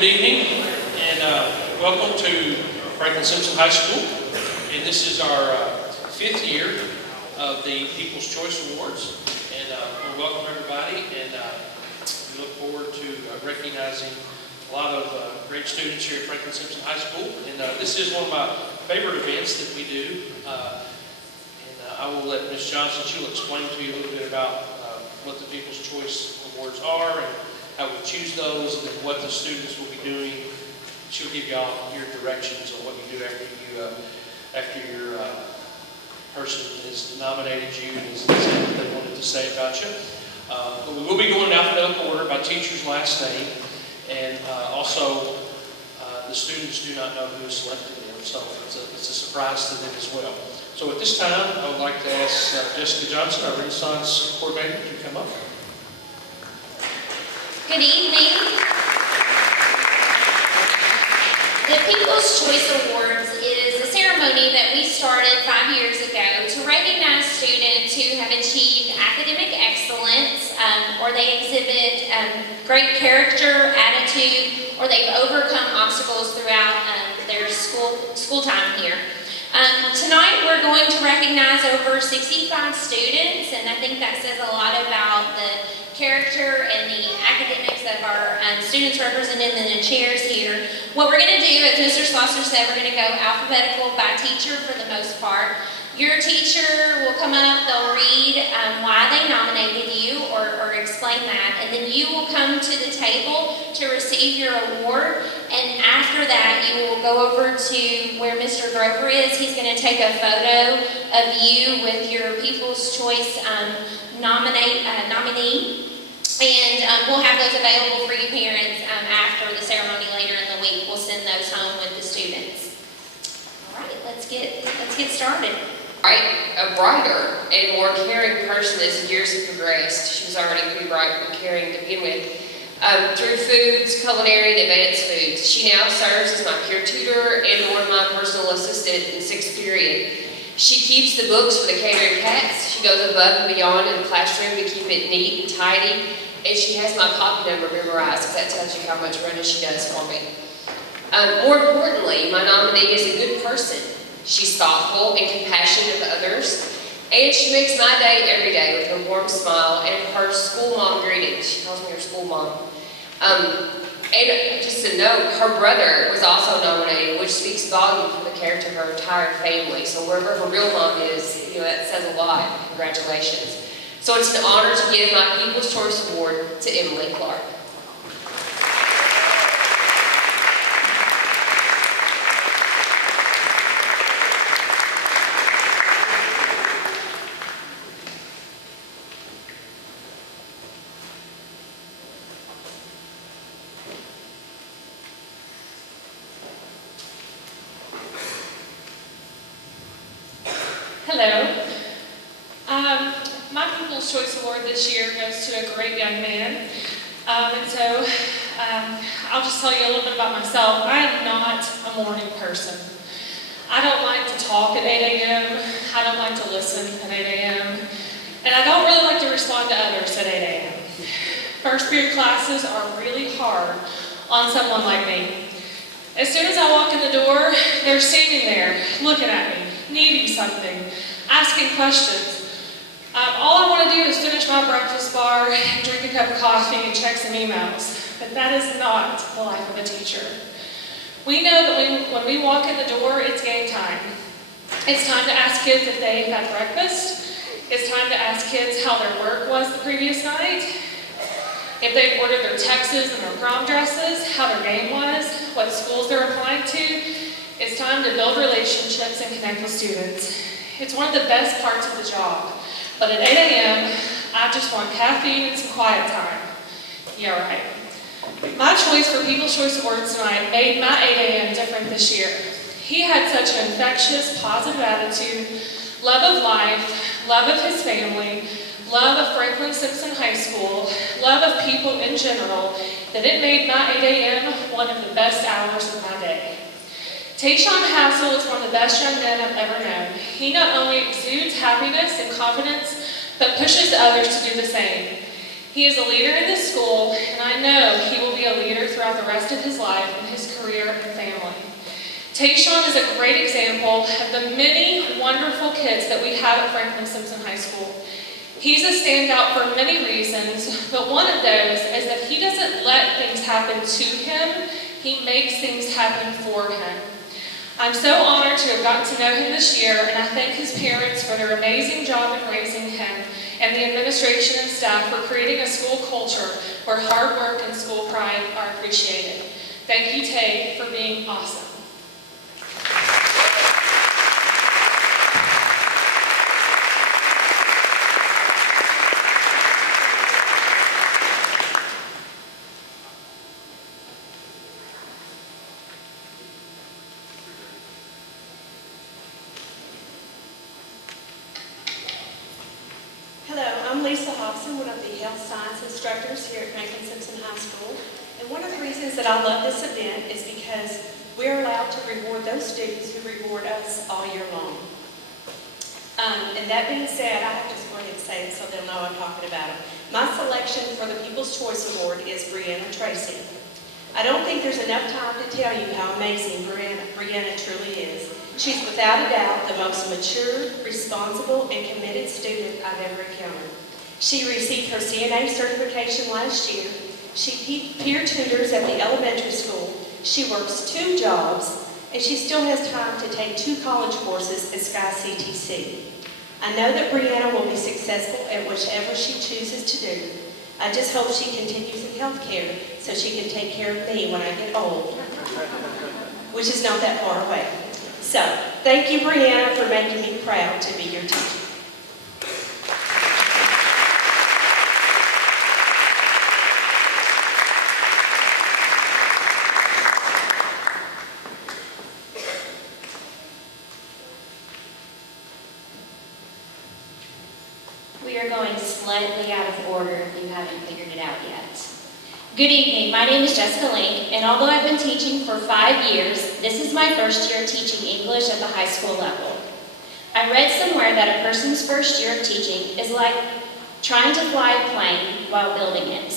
Good evening, and welcome to Franklin Simpson High School. And this is our 5th year of the People's Choice Awards. And we welcome everybody, and we look forward to recognizing a lot of great students here at Franklin Simpson High School. And this is one of my favorite events that we do. I will let Ms. Johnson, she'll explain to you a little bit about what the People's Choice Awards are and how we choose those, and then what the students will be doing. She'll give you all your directions on what you do after your person has nominated you and has said what they wanted to say about you. But we will be going in alphabetical order by teacher's last name, and also the students do not know who is selected them, so it's a surprise to them as well. So at this time, I would like to ask Jessica Johnson, our Renaissance coordinator, to come up. Good evening. The People's Choice Awards is a ceremony that we started 5 years ago to recognize students who have achieved academic excellence, or they exhibit great character, attitude, or they've overcome obstacles throughout their school time here. Tonight we're going to recognize over 65 students, and I think that says a lot about the character and the academics of our students represented in the chairs here. What we're going to do, as Mr. Slosser said, we're going to go alphabetical by teacher for the most part. Your teacher will come up, they'll read why they nominated you or explain that, and then you will come to the table to receive your award, and after that you will go over to where Mr. Grover is. He's going to take a photo of you with your People's Choice nominee, and we'll have those available for you parents after the ceremony later in the week. We'll send those home with the students. All right, let's get started. A brighter and more caring person as the years have progressed. She was already pretty bright and caring to begin with. Through foods, culinary, and advanced foods. She now serves as my peer tutor and one of my personal assistant in 6th period. She keeps the books for the catering cats. She goes above and beyond in the classroom to keep it neat and tidy. And she has my copy number memorized, because that tells you how much running she does for me. More importantly, my nominee is a good person. She's thoughtful and compassionate of others, and she makes my day every day with her warm smile and her school mom greetings. She calls me her school mom. And just a note, her brother was also nominated, which speaks volume for the character of her entire family. So wherever her real mom is, that says a lot. Congratulations. So it's an honor to give my People's Choice Award to Emily Clark. Hello. My People's Choice Award this year goes to a great young man. I'll just tell you a little bit about myself. I am not a morning person. I don't like to talk at 8 a.m. I don't like to listen at 8 a.m. And I don't really like to respond to others at 8 a.m. First period classes are really hard on someone like me. As soon as I walk in the door, they're standing there looking at me, needing something, asking questions. All I want to do is finish my breakfast bar, drink a cup of coffee, and check some emails. But that is not the life of a teacher. We know that when we walk in the door, it's game time. It's time to ask kids if they've had breakfast. It's time to ask kids how their work was the previous night. If they've ordered their tuxes and their prom dresses, how their game was, what schools they're applying to. It's time to build relationships and connect with students. It's one of the best parts of the job. But at 8 a.m., I just want caffeine and some quiet time. Yeah, right. My choice for People's Choice Awards tonight made my 8 a.m. different this year. He had such an infectious, positive attitude, love of life, love of his family, love of Franklin Simpson High School, love of people in general, that it made my 8 a.m. one of the best hours of my day. Tayshawn Hassel is one of the best young men I've ever known. He not only exudes happiness and confidence, but pushes others to do the same. He is a leader in this school, and I know he will be a leader throughout the rest of his life and his career and family. Tayshawn is a great example of the many wonderful kids that we have at Franklin Simpson High School. He's a standout for many reasons, but one of those is that he doesn't let things happen to him, he makes things happen for him. I'm so honored to have gotten to know him this year, and I thank his parents for their amazing job in raising him, and the administration and staff for creating a school culture where hard work and school pride are appreciated. Thank you, Tay, for being awesome. Hello, I'm Lisa Hobson, one of the health science instructors here at Franklin Simpson High School. And one of the reasons that I love this event is because we're allowed to reward those students who reward us all year long. And that being said, I have to just go ahead and say it so they'll know I'm talking about them. My selection for the People's Choice Award is Brianna Tracy. I don't think there's enough time to tell you how amazing Brianna truly is. She's without a doubt the most mature, responsible, and committed student I've ever encountered. She received her CNA certification last year. She peer tutors at the elementary school. She works 2 jobs, and she still has time to take 2 college courses at Sky CTC. I know that Brianna will be successful at whichever she chooses to do. I just hope she continues in healthcare so she can take care of me when I get old, which is not that far away. So, thank you, Brianna, for making me proud to be your teacher. We are going slightly out of order if you haven't figured it out yet. Good evening, my name is Jessica Link, and although I've been teaching for 5 years, this is my first year teaching English at the high school level. I read somewhere that a person's first year of teaching is like trying to fly a plane while building it.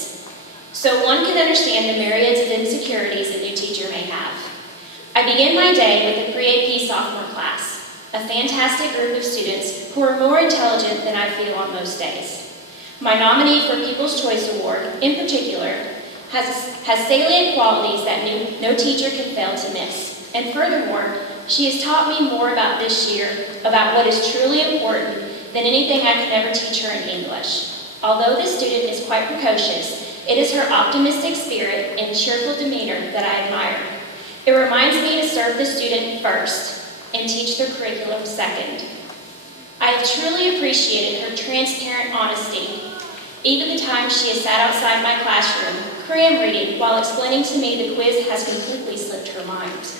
So one can understand the myriads of insecurities a new teacher may have. I begin my day with the pre-AP sophomore class, a fantastic group of students who are more intelligent than I feel on most days. My nominee for People's Choice Award, in particular, has salient qualities that no teacher can fail to miss. And furthermore, she has taught me more about this year, about what is truly important, than anything I could ever teach her in English. Although this student is quite precocious, it is her optimistic spirit and cheerful demeanor that I admire. It reminds me to serve the student first and teach the curriculum second. I have truly appreciated her transparent honesty, even the time she has sat outside my classroom, cram reading while explaining to me the quiz has completely slipped her mind.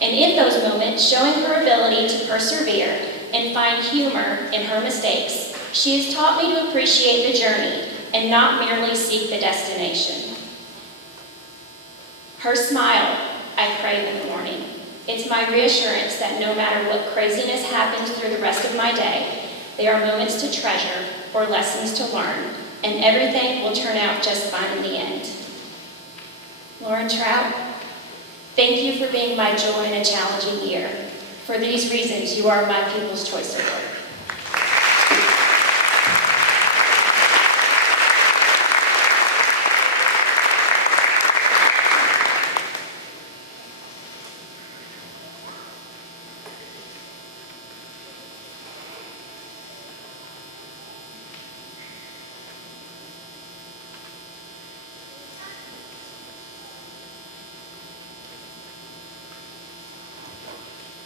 And in those moments, showing her ability to persevere and find humor in her mistakes, she has taught me to appreciate the journey and not merely seek the destination. Her smile, I crave in the morning. It's my reassurance that no matter what craziness happens through the rest of my day, there are moments to treasure or lessons to learn, and everything will turn out just fine in the end. Lauren Trout, thank you for being my joy in a challenging year. For these reasons, you are my People's Choice Award.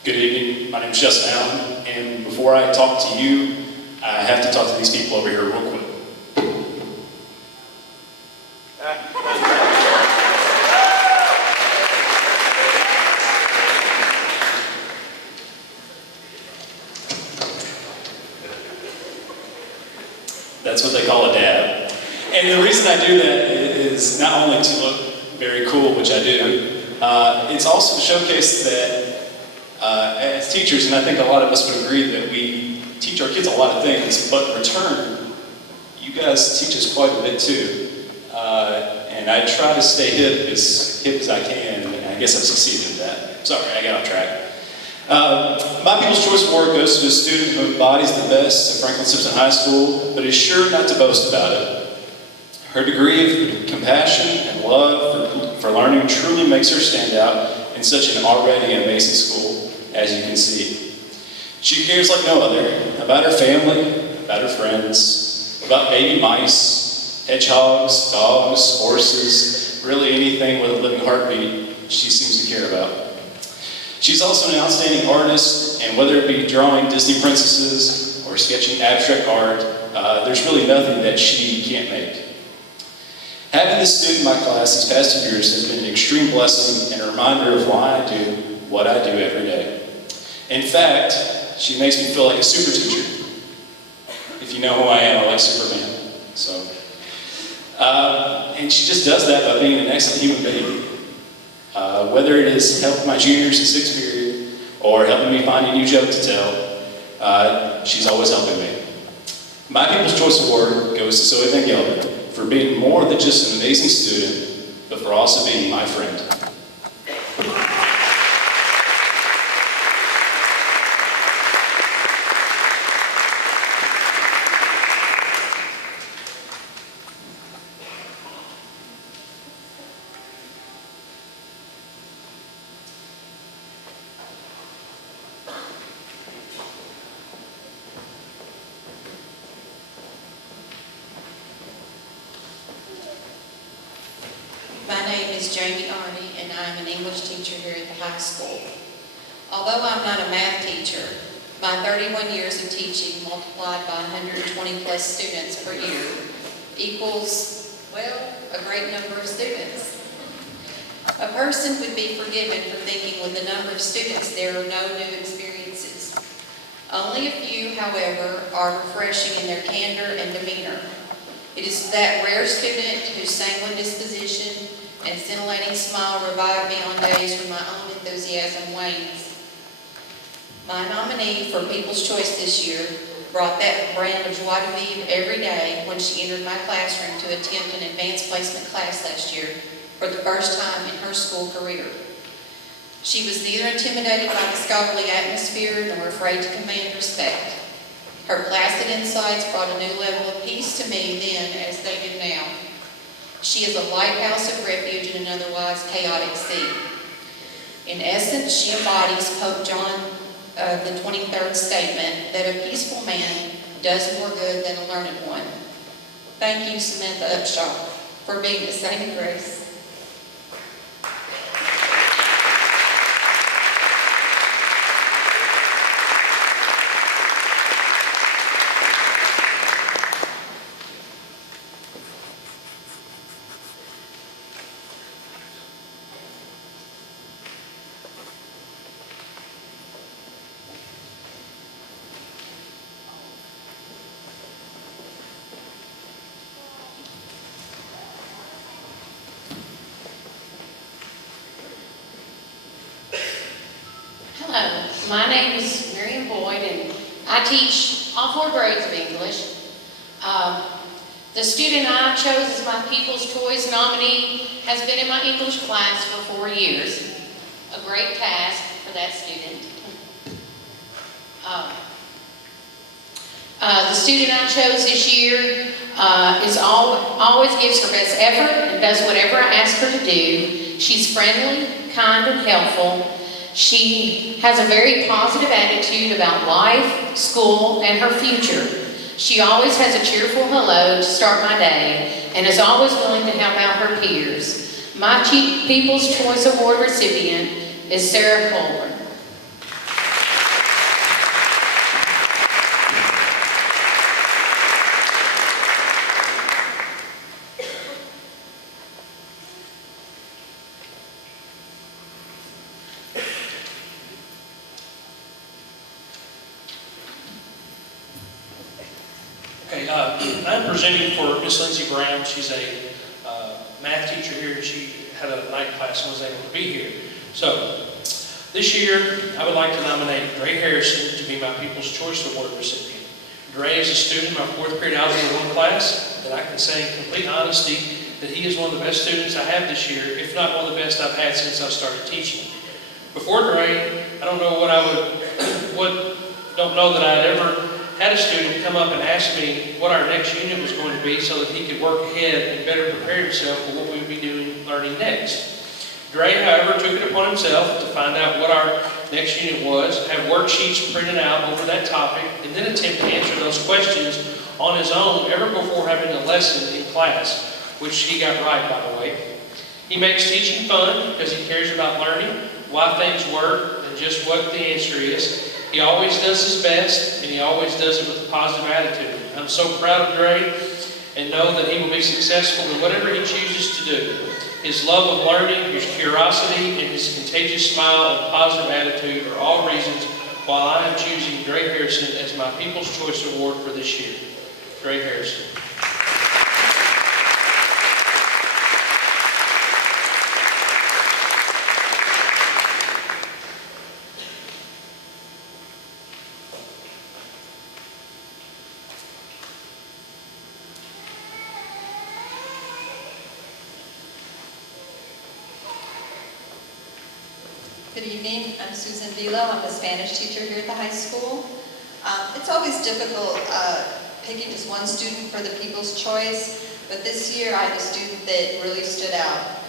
Good evening, my name is Justin Allen, and before I talk to you, I have to talk to these people over here real quick. That's what they call a dab. And the reason I do that is not only to look very cool, which I do, it's also to showcase that as teachers, and I think a lot of us would agree that we teach our kids a lot of things, but in return, You guys teach us quite a bit too. And I try to stay hip as I can, and I guess I've succeeded at that. Sorry, I got off track. My People's Choice Award goes to a student who embodies the best at Franklin Simpson High School, but is sure not to boast about it. Her degree of compassion and love for learning truly makes her stand out in such an already amazing school, as you can see. She cares like no other about her family, about her friends, about baby mice, hedgehogs, dogs, horses, really anything with a living heartbeat she seems to care about. She's also an outstanding artist, and whether it be drawing Disney princesses or sketching abstract art, there's really nothing that she can't make. Having this student in my class these past 2 years has been an extreme blessing and a reminder of why I do what I do every day. In fact, she makes me feel like a super teacher. If you know who I am, I like Superman. And she just does that by being an excellent human being. Whether it is helping my juniors in 6th period or helping me find a new joke to tell, she's always helping me. My People's Choice Award goes to Zoe Van Gelder for being more than just an amazing student, but for also being my friend. My name is Jamie Arney, and I am an English teacher here at the high school. Although I'm not a math teacher, my 31 years of teaching multiplied by 120 plus students per year equals, well, a great number of students. A person would be forgiven for thinking with the number of students there are no new experiences. Only a few, however, are refreshing in their candor and demeanor. It is that rare student whose sanguine disposition and scintillating smile revive me on days when my own enthusiasm wanes. My nominee for People's Choice this year brought that brand of joie de vivre every day when she entered my classroom to attempt an advanced placement class last year for the first time in her school career. She was neither intimidated by the scholarly atmosphere nor afraid to command respect. Her placid insights brought a new level of peace to me then as they do now. She is a lighthouse of refuge in an otherwise chaotic sea. In essence, she embodies Pope John the 23rd statement that a peaceful man does more good than a learned one. Thank you, Samantha Upshaw, for being the saving grace. Hello, my name is Miriam Boyd, and I teach all 4 grades of English. The student I chose as my People's Choice nominee has been in my English class for 4 years. A great task for that student. The student I chose this year always gives her best effort and does whatever I ask her to do. She's friendly, kind, and helpful. She has a very positive attitude about life, school, and her future. She always has a cheerful hello to start my day and is always willing to help out her peers. My People's Choice Award recipient is Sarah Colburn. Okay, I'm presenting for Miss Lindsay Brown. She's a math teacher here, and she had a night class and was able to be here. So, this year, I would like to nominate Gray Harrison to be my People's Choice Award recipient. Dre is a student in my 4th grade Algebra 1 class, and I can say in complete honesty that he is one of the best students I have this year, if not one of the best I've had since I started teaching. Before Dre, I don't know don't know that I'd ever had a student come up and ask me what our next unit was going to be so that he could work ahead and better prepare himself for what we would be learning next. Dre, however, took it upon himself to find out what our next unit was, have worksheets printed out over that topic, and then attempt to answer those questions on his own ever before having a lesson in class, which he got right, by the way. He makes teaching fun because he cares about learning, why things work, and just what the answer is. He always does his best, and he always does it with a positive attitude. I'm so proud of Dre and know that he will be successful in whatever he chooses to do. His love of learning, his curiosity, and his contagious smile and positive attitude are all reasons why I am choosing Dre Harrison as my People's Choice Award for this year. Dre Harrison. Good evening, I'm Susan Vila. I'm a Spanish teacher here at the high school. It's always difficult picking just one student for the People's Choice, but this year I had a student that really stood out.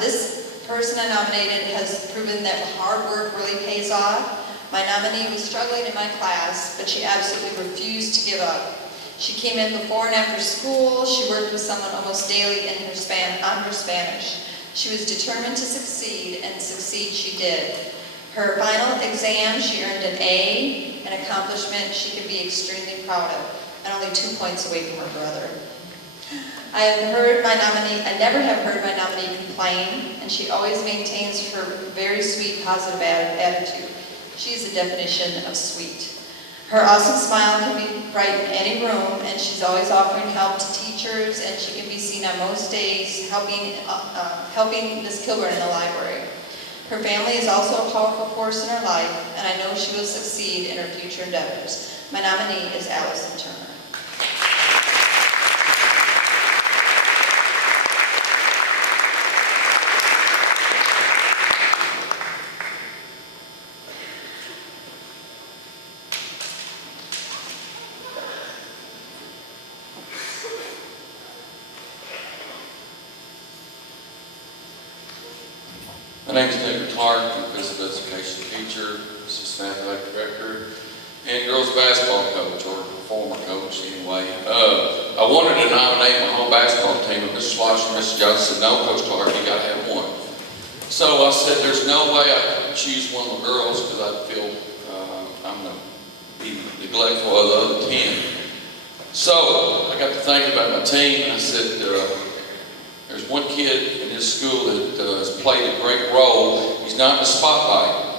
This person I nominated has proven that hard work really pays off. My nominee was struggling in my class, but she absolutely refused to give up. She came in before and after school. She worked with someone almost daily on her Spanish. She was determined to succeed, and succeed she did. Her final exam, she earned an A, an accomplishment she could be extremely proud of, and only 2 points away from her brother. I never have heard my nominee complain, and she always maintains her very sweet, positive attitude. She is the definition of sweet. Her awesome smile can be bright in any room, and she's always offering help to teachers, and she can be seen on most days helping Miss Kilburn in the library. Her family is also a powerful force in her life, and I know she will succeed in her future endeavors. My nominee is Allison Turner. My name is David Clark. I'm a physical education teacher, assistant athletic director, and girls basketball coach, or former coach anyway. I wanted to nominate my whole basketball team, but Mr. Slosh and Mr. Johnson said, no, Coach Clark, you got to have one. So I said, there's no way I could choose one of the girls because I feel I'm going to be neglectful of the other 10. So I got to thinking about my team, and I said, there's one kid in this school that has played a great role. He's not in the spotlight,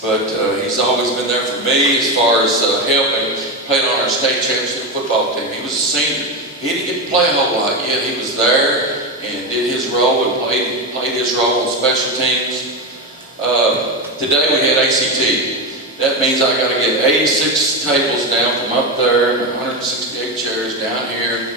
but he's always been there for me as far as helping. Played on our state championship football team. He was a senior. He didn't get to play a whole lot yet. He was there and did his role and played his role on special teams. Today we had ACT. That means I got to get 86 tables down from up there, 168 chairs down here,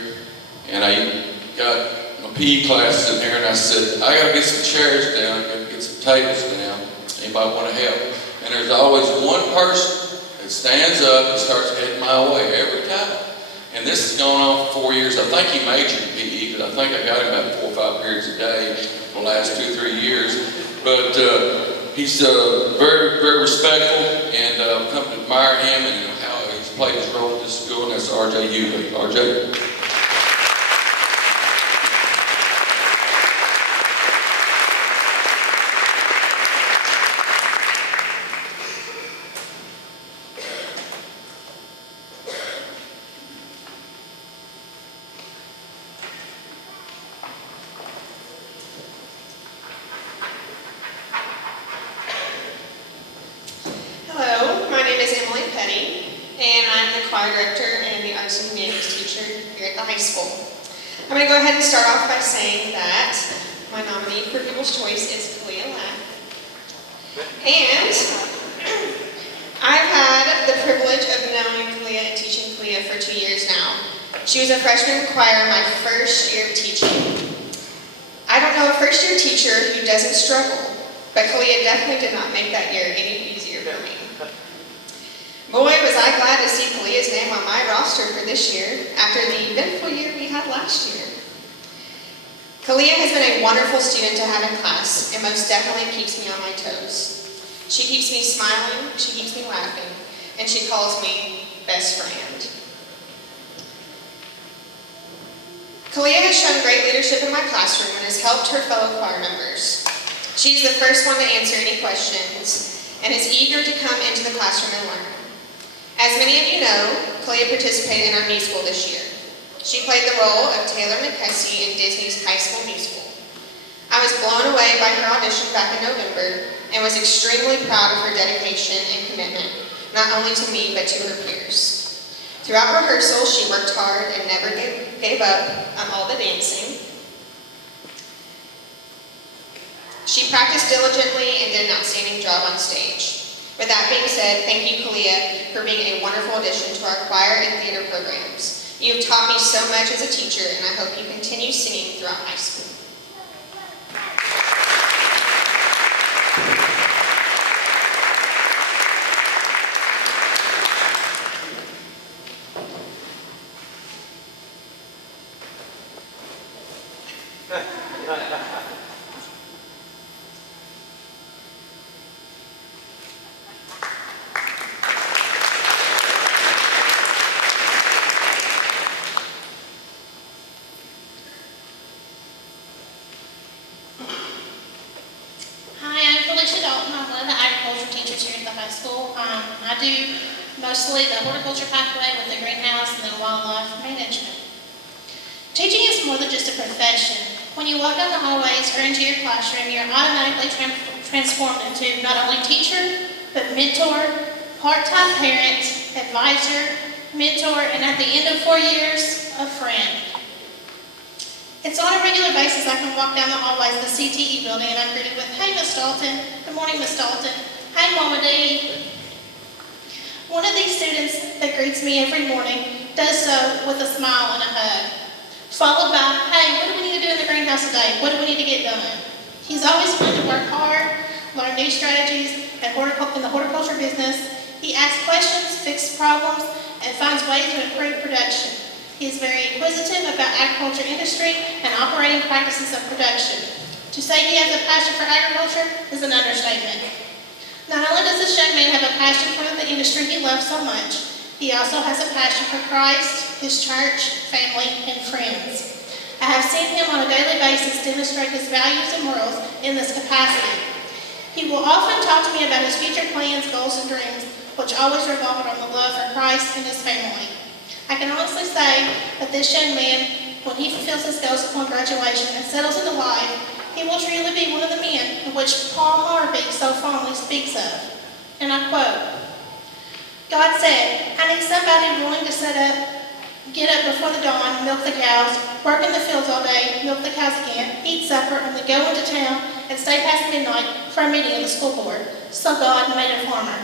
and I got my PE classes in here, and I said, I got to get some chairs down, I got to get some tables down. Anybody want to help? And there's always one person that stands up and starts heading my way every time. And this has gone on for 4 years. I think he majored in PE, because I think I got him about 4 or 5 periods a day for the last 2 or 3 years. But he's very, very respectful, and I've come to admire him and how he's played his role at this school, and that's R.J. Hughley. R.J. Hello, my name is Emily Petty, and I'm the choir director and the arts and humanities teacher here at the high school. I'm going to go ahead and start off by saying that my nominee for People's Choice is Kalia Lack. And I've had the privilege of knowing Kalia and teaching Kalia She was a freshman in choir my first year of teaching. I don't know a first-year teacher who doesn't struggle, but Kalia definitely did not make that year any easier for me. Boy, was I glad to see Kalia's name on my roster for this year after the eventful year we had last year. Kalia has been a wonderful student to have in class and most definitely keeps me on my toes. She keeps me smiling, she keeps me laughing, and she calls me best friend. Kalia has shown great leadership in my classroom and has helped her fellow choir members. She's the first one to answer any questions and is eager to come into the classroom and learn. As many of you know, Kalia participated in our musical this year. She played the role of Taylor McCuskey in Disney's High School Musical. I was blown away by her audition back in November and was extremely proud of her dedication and commitment, not only to me but to her peers. Throughout rehearsal, she worked hard and never gave up on all the dancing. She practiced diligently and did an outstanding job on stage. With that being said, thank you, Kalia, for being a wonderful addition to our choir and theater programs. You have taught me so much as a teacher, and I hope you continue singing throughout high school. I do mostly the horticulture pathway with the greenhouse and then wildlife management. Teaching is more than just a profession. When you walk down the hallways or into your classroom, you're automatically transformed into not only teacher, but mentor, part-time parent, advisor, mentor, and at the end of 4 years, a friend. It's on a regular basis I can walk down the hallways of the CTE building and I'm greeted with, "Hey, Miss Dalton. Good morning, Miss Dalton. Hey, Mama D." One of these students that greets me every morning does so with a smile and a hug, followed by, "Hey, what do we need to do in the greenhouse today? What do we need to get done?" He's always willing to work hard, learn new strategies in the horticulture business. He asks questions, fixes problems, and finds ways to improve production. He is very inquisitive about agriculture industry and operating practices of production. To say he has a passion for agriculture is an understatement. Not only does this young man have a passion for the industry he loves so much, he also has a passion for Christ, his church, family, and friends. I have seen him on a daily basis demonstrate his values and morals in this capacity. He will often talk to me about his future plans, goals, and dreams, which always revolve around the love for Christ and his family. I can honestly say that this young man, when he fulfills his goals upon graduation and settles into life, he will truly be one of the men in which Paul Harvey so fondly speaks of. And I quote, "God said, I need somebody willing to get up before the dawn, milk the cows, work in the fields all day, milk the cows again, eat supper, and then go into town and stay past midnight for a meeting of the school board. So God made a farmer."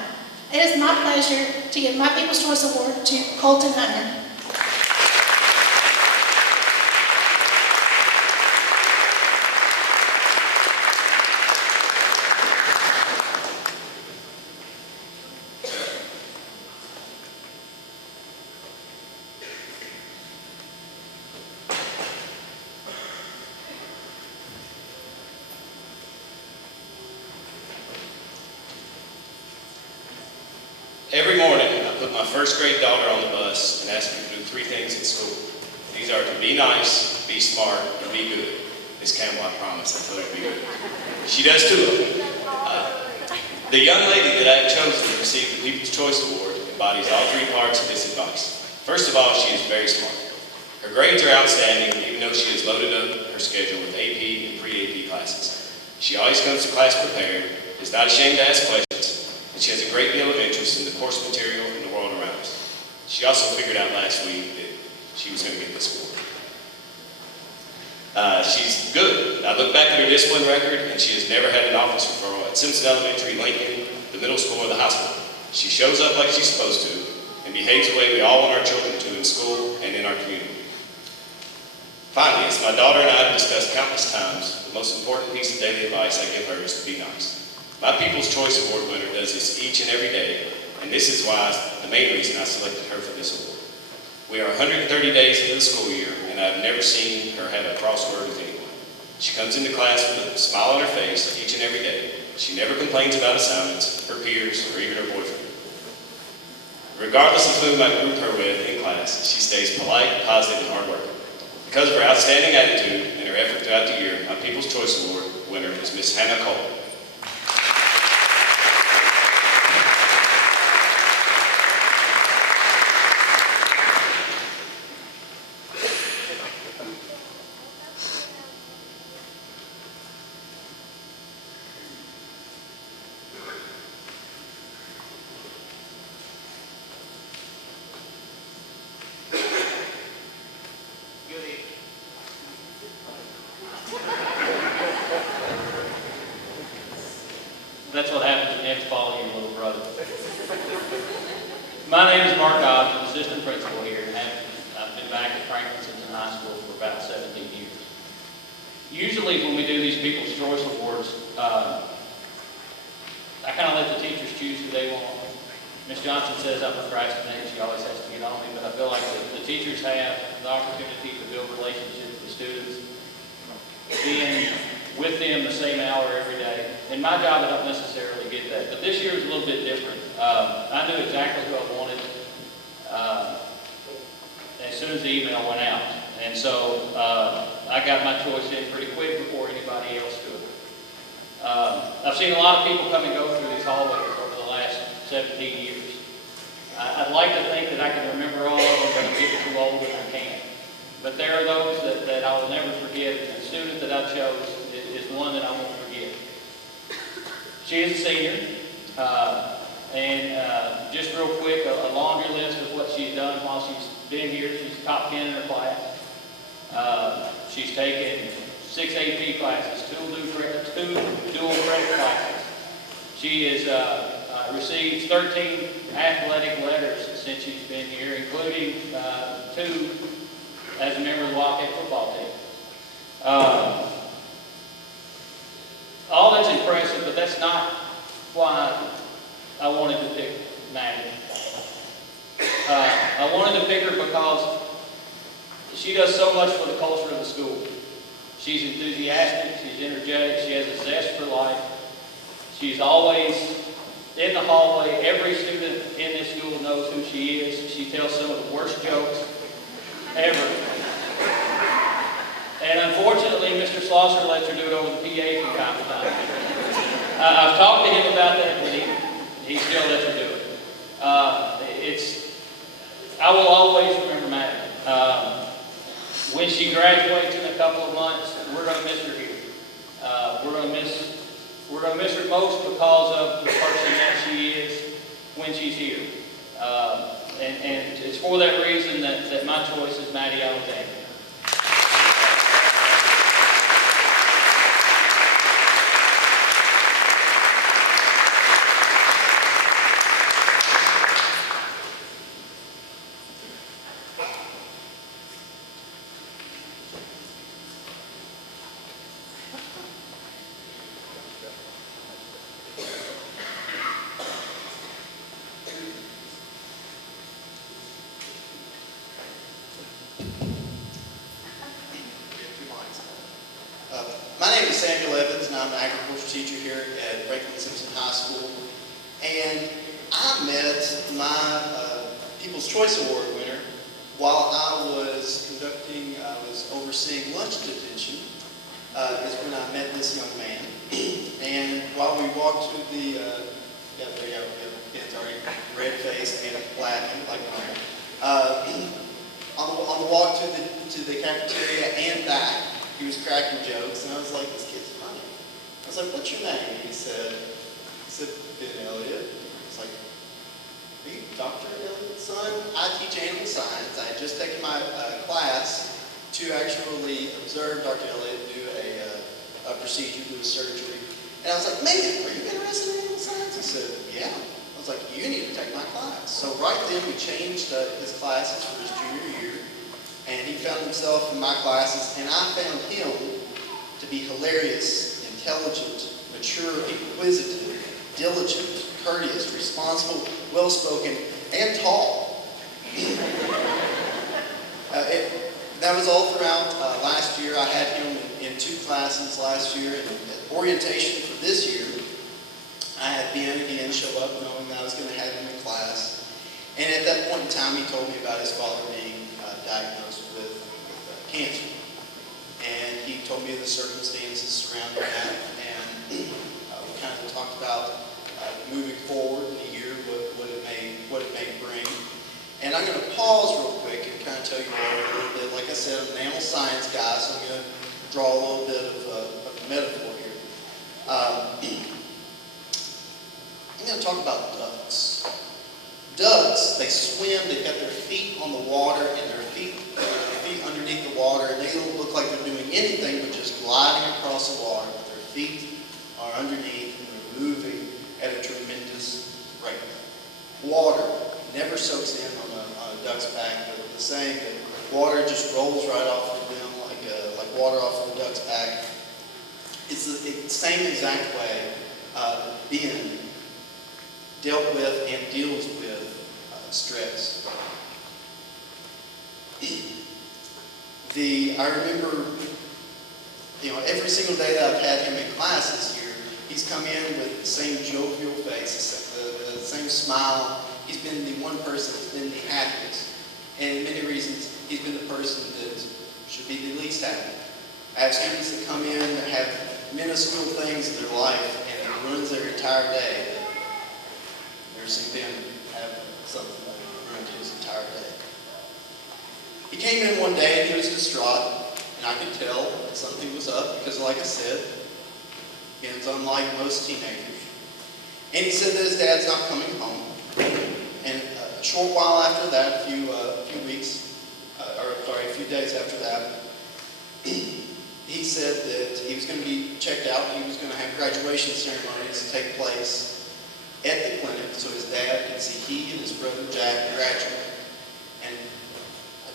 It is my pleasure to give my People's Choice Award to Colton Hunter. Every morning, I put my first grade daughter on the bus and ask her to do 3 things at school. These are to be nice, be smart, and be good. Miss Campbell, I promise, I told her to be good. She does 2 of them. The young lady that I have chosen to receive the People's Choice Award embodies all 3 parts of this advice. First of all, she is very smart. Her grades are outstanding, even though she has loaded up her schedule with AP and pre-AP classes. She always comes to class prepared, is not ashamed to ask questions, and she has a great deal of interest in the course material and the world around us. She also figured out last week that she was going to get this award. She's good. I look back at her discipline record, and she has never had an office referral at Simpson Elementary, Lincoln, the middle school, or the hospital. She shows up like she's supposed to, and behaves the way we all want our children to in school and in our community. Finally, as my daughter and I have discussed countless times, the most important piece of daily advice I give her is to be nice. My People's Choice Award winner does this each and every day, and this is the main reason I selected her for this award. We are 130 days into the school year, and I've never seen her have a crossword with anyone. She comes into class with a smile on her face each and every day. She never complains about assignments, her peers, or even her boyfriend. Regardless of whom I group her with in class, she stays polite, positive, and hardworking. Because of her outstanding attitude and her effort throughout the year, my People's Choice Award winner is Miss Hannah Cole. That's what happens when you have to follow your little brother. My name is Mark Dobbs, I'm assistant principal here, and I've been back at Franklin Simpson High School for about 17 years. Usually when we do these People's Choice Awards, I kind of let the teachers choose who they want. Ms. Johnson says I procrastinate, she always has to get on me, but I feel like the teachers have the opportunity to build relationships with students, being with them the same hour every day. In my job, I don't necessarily get that, but this year was a little bit different. I knew exactly who I wanted as soon as the email went out, and so I got my choice in pretty quick before anybody else could. I've seen a lot of people come and go through these hallways over the last 17 years. I'd like to think that I can remember all of them, but I'm getting too old and I can't. But there are those that I will never forget, and the student that I chose is one that I won't forget. She is a senior, and just real quick, a laundry list of what she's done while she's been here. She's top 10 in her class. She's taken 6 AP classes, 2 dual credit classes. She has received 13 athletic letters since she's been here, including 2 as a member of the Wildcat football team. All that's impressive, but that's not why I wanted to pick Maddie. I wanted to pick her because she does so much for the culture of the school. She's enthusiastic, she's energetic, she has a zest for life. She's always in the hallway. Every student in this school knows who she is. She tells some of the worst jokes ever. And unfortunately, Mr. Slosser lets her do it over the PA from time to time. I've talked to him about that, but he still lets her do it. I will always remember Maddie. When she graduates in a couple of months, we're going to miss her here. We're going to miss her most because of the person that she is when she's here. And it's for that reason that my choice is Maddie Alexander. My name is Samuel Evans, and I'm an agriculture teacher here at Franklin Simpson High School. And I met my People's Choice Award winner while I was overseeing lunch detention, is when I met this young man. And while we walked through the, Ben's already red-faced and black and like normal. On the walk to the cafeteria and back, he was cracking jokes, and I was like, this kid's funny. I was like, what's your name? And he said, Ben Elliott. I was like, are you Dr. Elliott's son? I teach animal science. I had just taken my class to actually observe Dr. Elliott do a procedure, do a surgery. And I was like, man, are you interested in animal science? He said, yeah. I was like, you need to take my class. So right then we changed his classes for his junior found himself in my classes, and I found him to be hilarious, intelligent, mature, inquisitive, diligent, courteous, responsible, well-spoken, and tall. That was all throughout last year. I had him in 2 classes last year, and at orientation for this year, I had Ben again show up knowing that I was going to have him in class. And at that point in time, he told me about his father being diagnosed with cancer. And he told me the circumstances surrounding that, and we kind of talked about moving forward in the year, what it may bring. And I'm going to pause real quick and kind of tell you all a little bit. Like I said, I'm an animal science guy, so I'm going to draw a little bit of a metaphor here. I'm going to talk about ducks. Ducks, they swim, they've got their feet on the water and their feet underneath the water, and they don't look like they're doing anything but just gliding across the water. But their feet are underneath and they're moving at a tremendous rate. Water never soaks in on a duck's back, but the saying that water just rolls right off of them like water off of a duck's back. It's the same exact way Ben dealt with and deals with stress. I remember, every single day that I've had him in class this year, he's come in with the same jovial face, the same smile. He's been the one person that's been the happiest. And in many reasons, he's been the person that should be the least happy. I have students that come in that have minuscule things in their life, and it ruins their entire day. Never seen Ben have something that ruined his entire day. He came in one day and he was distraught, and I could tell that something was up because, like I said, Ben's unlike most teenagers. And he said that his dad's not coming home. And a short while after that, a few days after that, he said that he was going to be checked out and he was going to have graduation ceremonies take place at the clinic so his dad could see he and his brother Jack graduate. And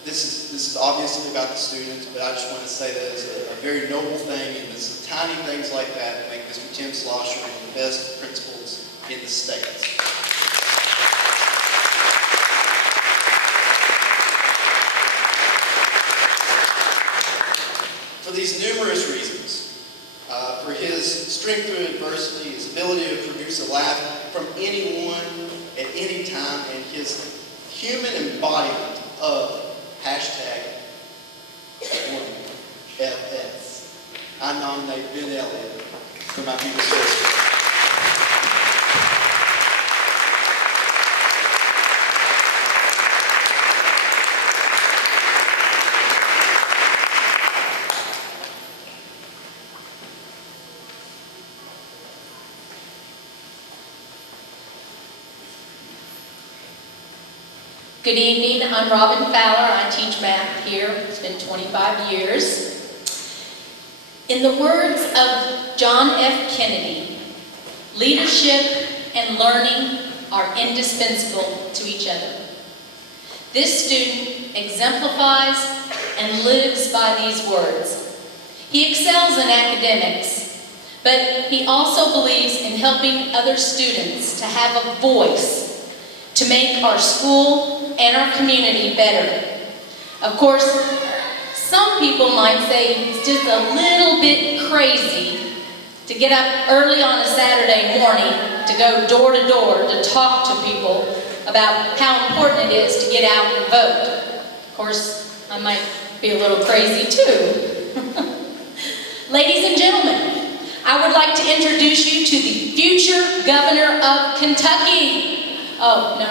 this is obviously about the students, but I just want to say that it's a very noble thing, and it's the tiny things like that that make Mr. Tim Slosher one of the best principals in the States. For these numerous reasons, for his strength through adversity, his ability to produce a laugh from anyone at any time, and his human embodiment of #1FS, I nominate Ben Elliott for my People's Choice Award. Good evening, I'm Robin Fowler. I teach math here. It's been 25 years. In the words of John F. Kennedy, leadership and learning are indispensable to each other. This student exemplifies and lives by these words. He excels in academics, but he also believes in helping other students to have a voice to make our school and our community better. Of course, some people might say it's just a little bit crazy to get up early on a Saturday morning to go door to door to talk to people about how important it is to get out and vote. Of course, I might be a little crazy too. Ladies and gentlemen, I would like to introduce you to the future governor of Kentucky. Oh, no.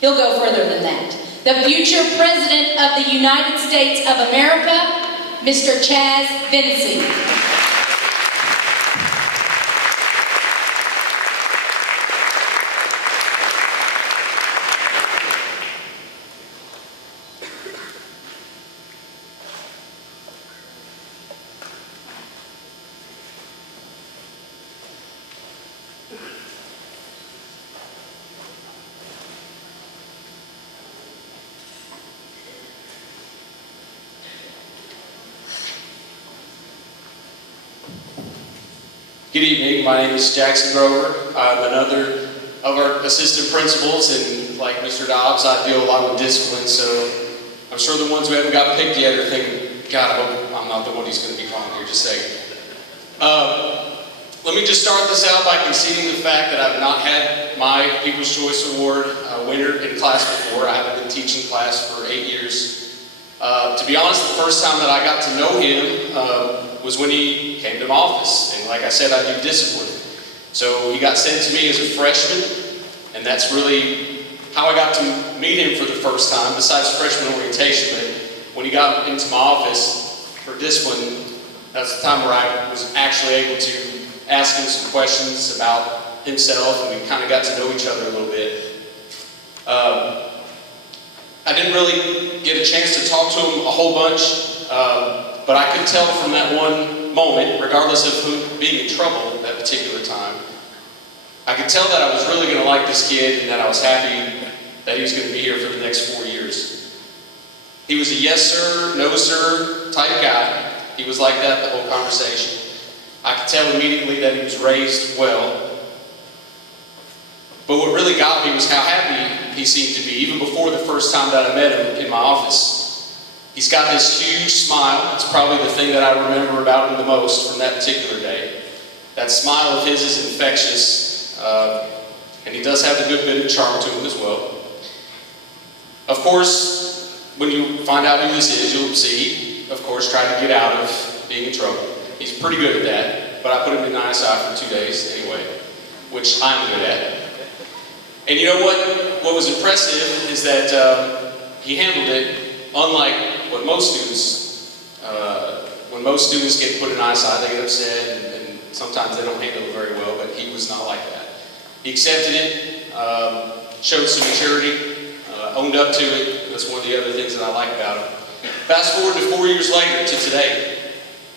He'll go further than that. The future President of the United States of America, Mr. Chaz Vinci. Good evening, my name is Jackson Grover. I'm another of our assistant principals, and like Mr. Dobbs, I deal a lot with discipline, so I'm sure the ones who haven't got picked yet are thinking, God, I hope I'm not the one he's going to be calling here, just saying. Let me just start this out by conceding the fact that I've not had my People's Choice Award winner in class before. I haven't been teaching class for 8 years. To be honest, the first time that I got to know him was when he came to my office. And like I said, I do discipline. So he got sent to me as a freshman, and that's really how I got to meet him for the first time, besides freshman orientation. But when he got into my office for discipline, that's the time where I was actually able to ask him some questions about himself, and we kind of got to know each other a little bit. I didn't really get a chance to talk to him a whole bunch, but I could tell from that one moment, regardless of who being in trouble at that particular time, I could tell that I was really going to like this kid and that I was happy that he was going to be here for the next 4 years. He was a yes sir, no sir type guy. He was like that the whole conversation. I could tell immediately that he was raised well. But what really got me was how happy he seemed to be, even before the first time that I met him in my office. He's got this huge smile. It's probably the thing that I remember about him the most from that particular day. That smile of his is infectious, and he does have a good bit of charm to him as well. Of course, when you find out who this is, you'll see, of course, try to get out of being in trouble. He's pretty good at that, but I put him in ISI for 2 days anyway, which I'm good at. And you know what was impressive is that he handled it unlike what most students, when most students get put in ISI, they get upset and sometimes they don't handle it very well, but he was not like that. He accepted it, showed some maturity, owned up to it. That's one of the other things that I like about him. Fast forward to 4 years later to today.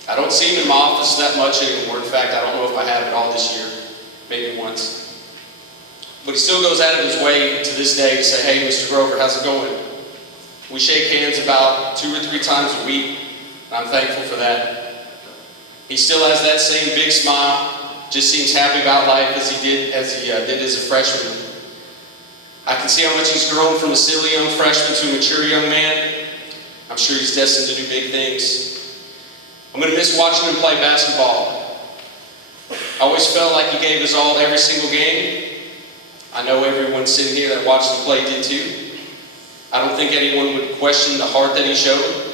I don't see him in my office that much anymore. In fact, I don't know if I have at all this year, maybe once. But he still goes out of his way to this day to say, hey, Mr. Grover, how's it going? We shake hands about 2 or 3 times a week, and I'm thankful for that. He still has that same big smile, just seems happy about life as he did as a freshman. I can see how much he's grown from a silly young freshman to a mature young man. I'm sure he's destined to do big things. I'm going to miss watching him play basketball. I always felt like he gave his all every single game. I know everyone sitting here that watched him play did too. I don't think anyone would question the heart that he showed.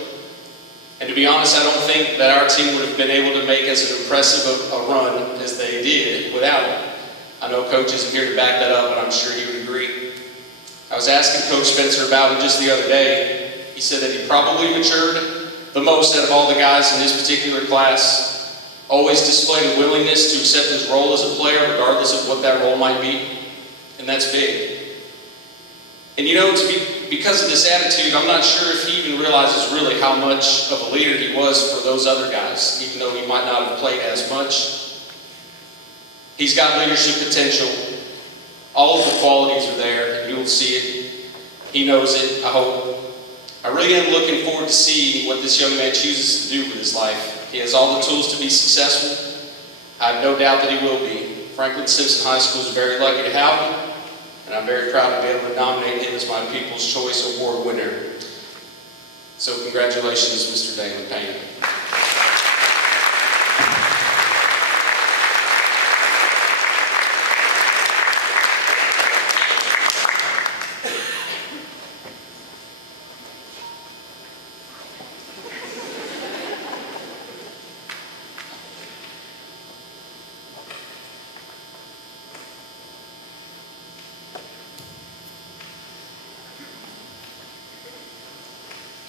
And to be honest, I don't think that our team would have been able to make as an impressive a run as they did without him. I know Coach isn't here to back that up, but I'm sure he would agree. I was asking Coach Spencer about him just the other day. He said that he probably matured the most out of all the guys in this particular class. Always displayed a willingness to accept his role as a player, regardless of what that role might be. And that's big. And you know, because of this attitude, I'm not sure if he even realizes really how much of a leader he was for those other guys, even though he might not have played as much. He's got leadership potential. All of the qualities are there, and you'll see it. He knows it, I hope. I really am looking forward to seeing what this young man chooses to do with his life. He has all the tools to be successful. I have no doubt that he will be. Franklin Simpson High School is very lucky to have him, and I'm very proud to be able to nominate him as my People's Choice Award winner. So congratulations, Mr. Damon Payne.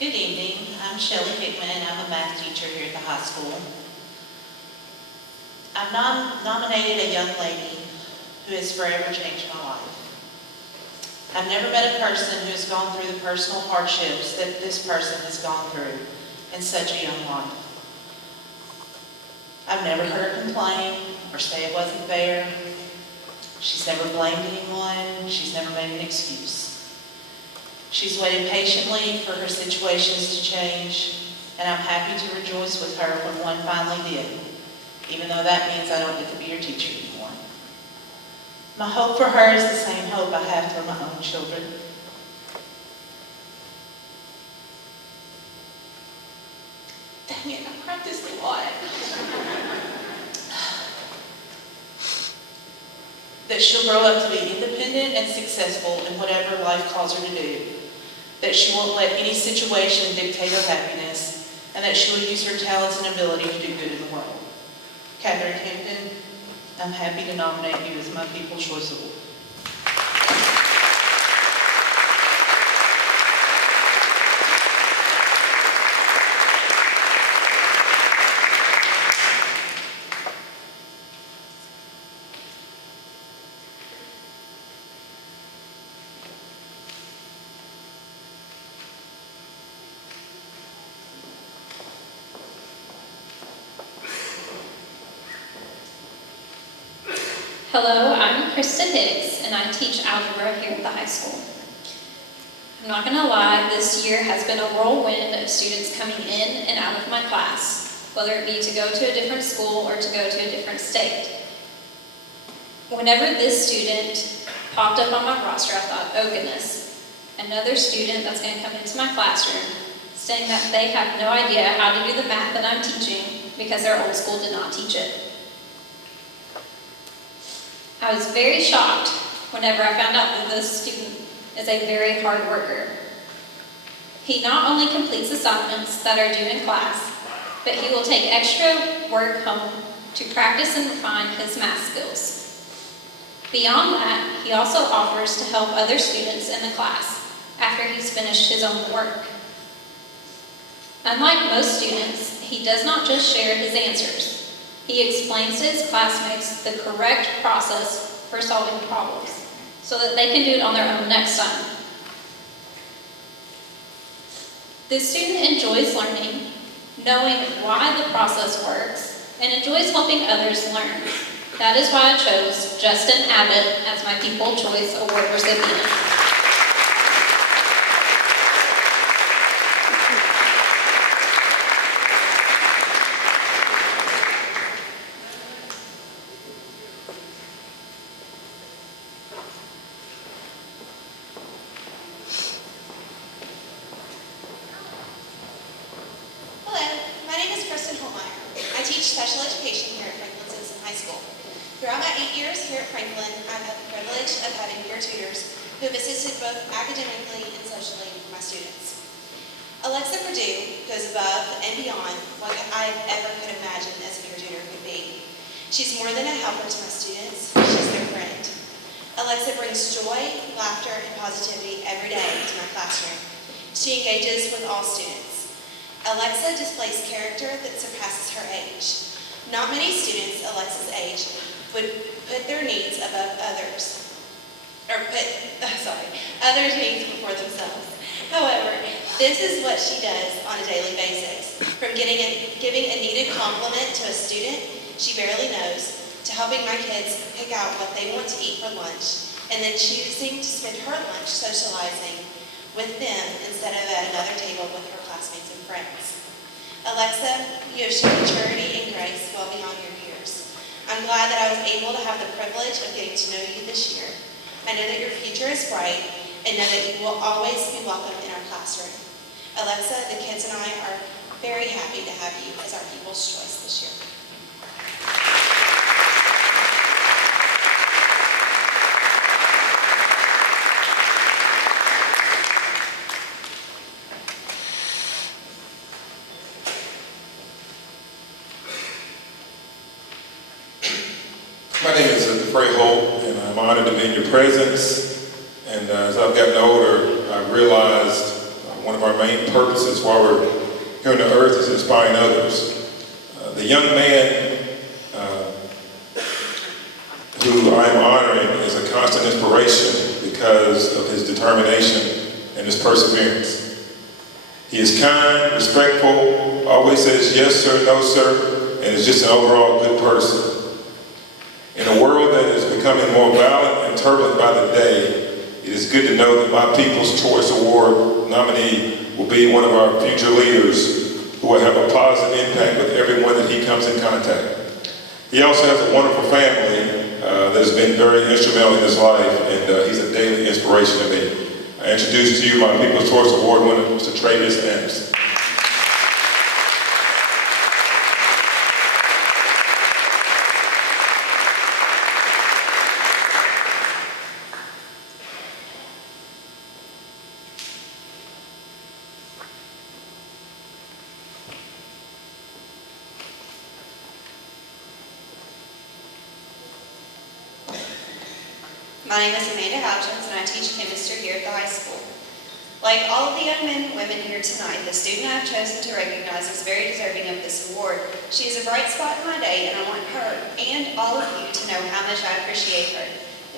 Good evening, I'm Shelley Hickman. I'm a math teacher here at the high school. I've nominated a young lady who has forever changed my life. I've never met a person who has gone through the personal hardships that this person has gone through in such a young life. I've never heard her complain or say it wasn't fair. She's never blamed anyone. She's never made an excuse. She's waited patiently for her situations to change, and I'm happy to rejoice with her when one finally did. even though that means I don't get to be your teacher anymore. My hope for her is the same hope I have for my own children. Dang it, I practiced a lot. That she'll grow up to be independent and successful in whatever life calls her to do. That she won't let any situation dictate her happiness, and that she will use her talents and ability to do good in the world. Catherine Hampton, I'm happy to nominate you as my People's Choice Award. Hello, I'm Krista Hicks, and I teach algebra here at the high school. I'm not going to lie, this year has been a whirlwind of students coming in and out of my class, whether it be to go to a different school or to go to a different state. Whenever this student popped up on my roster, I thought, oh goodness, another student that's going to come into my classroom saying that they have no idea how to do the math that I'm teaching because their old school did not teach it. I was very shocked whenever I found out that this student is a very hard worker. He not only completes assignments that are due in class, but he will take extra work home to practice and refine his math skills. Beyond that, he also offers to help other students in the class after he's finished his own work. Unlike most students, he does not just share his answers. He explains to his classmates the correct process for solving problems so that they can do it on their own next time. This student enjoys learning, knowing why the process works, and enjoys helping others learn. That is why I chose Justin Abbott as my People's Choice Award recipient. Special education here at Franklin Simpson High School. Throughout my 8 years here at Franklin, I've had the privilege of having peer tutors who have assisted both academically and socially for my students. Alexa Purdue goes above and beyond what I ever could imagine as a peer tutor could be. She's more than a helper to my students, she's their friend. Alexa brings joy, laughter, and positivity every day to my classroom. She engages with all students. Alexa displays character that surpasses her age. Not many students Alexa's age would put their needs above others, others' needs before themselves. However, this is what she does on a daily basis. From giving a needed compliment to a student she barely knows, to helping my kids pick out what they want to eat for lunch, and then choosing to spend her lunch socializing with them instead of at another table with her classmates and friends. Alexa, you have shown maturity and grace well beyond your years. I'm glad that I was able to have the privilege of getting to know you this year. I know that your future is bright and know that you will always be welcome in our classroom. Alexa, the kids and I are very happy to have you as our People's Choice this year. My name is DeFrey Holt, and I'm honored to be in your presence. And as I've gotten older, I realized one of our main purposes while we're here on the earth is inspiring others. The young man who I'm honoring is a constant inspiration because of his determination and his perseverance. He is kind, respectful, always says yes sir, no sir, and is just an overall good person. In a world that is becoming more violent and turbulent by the day, it is good to know that my People's Choice Award nominee will be one of our future leaders who will have a positive impact with everyone that he comes in contact. He also has a wonderful family that has been very instrumental in his life, and he's a daily inspiration to me. I introduce to you my People's Choice Award winner, Mr. Travis Anderson. My name is Amanda Houchins, and I teach chemistry here at the high school. Like all of the young men and women here tonight, the student I have chosen to recognize is very deserving of this award. She is a bright spot in my day, and I want her and all of you to know how much I appreciate her.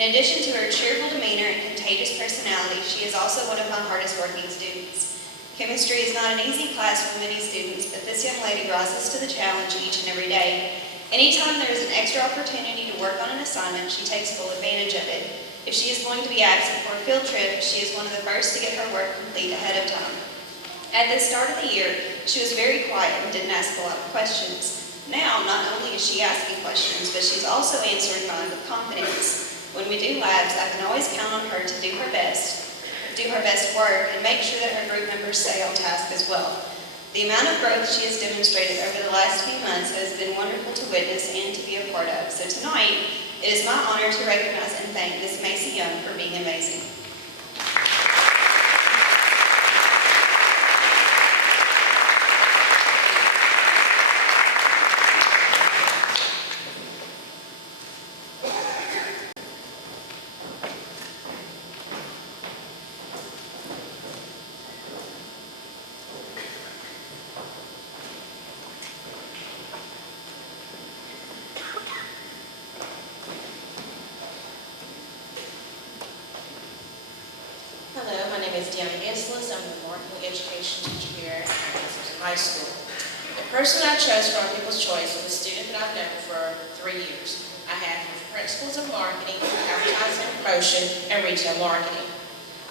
In addition to her cheerful demeanor and contagious personality, she is also one of my hardest working students. Chemistry is not an easy class for many students, but this young lady rises to the challenge each and every day. Anytime there is an extra opportunity to work on an assignment, she takes full advantage of it. If she is going to be absent for a field trip, she is one of the first to get her work complete ahead of time. At the start of the year, she was very quiet and didn't ask a lot of questions. Now, not only is she asking questions, but she's also answering mine with confidence. When we do labs, I can always count on her to do her best work, and make sure that her group members stay on task as well. The amount of growth she has demonstrated over the last few months has been wonderful to witness and to be a part of. So tonight, it is my honor to recognize and thank Miss Macy Young for being amazing. Hello, my name is Deanna Islis. I'm the marketing education teacher here at Franklin High School. The person I chose for our People's Choice was a student that I've known for 3 years. I had his principles of marketing, advertising and promotion, and retail marketing.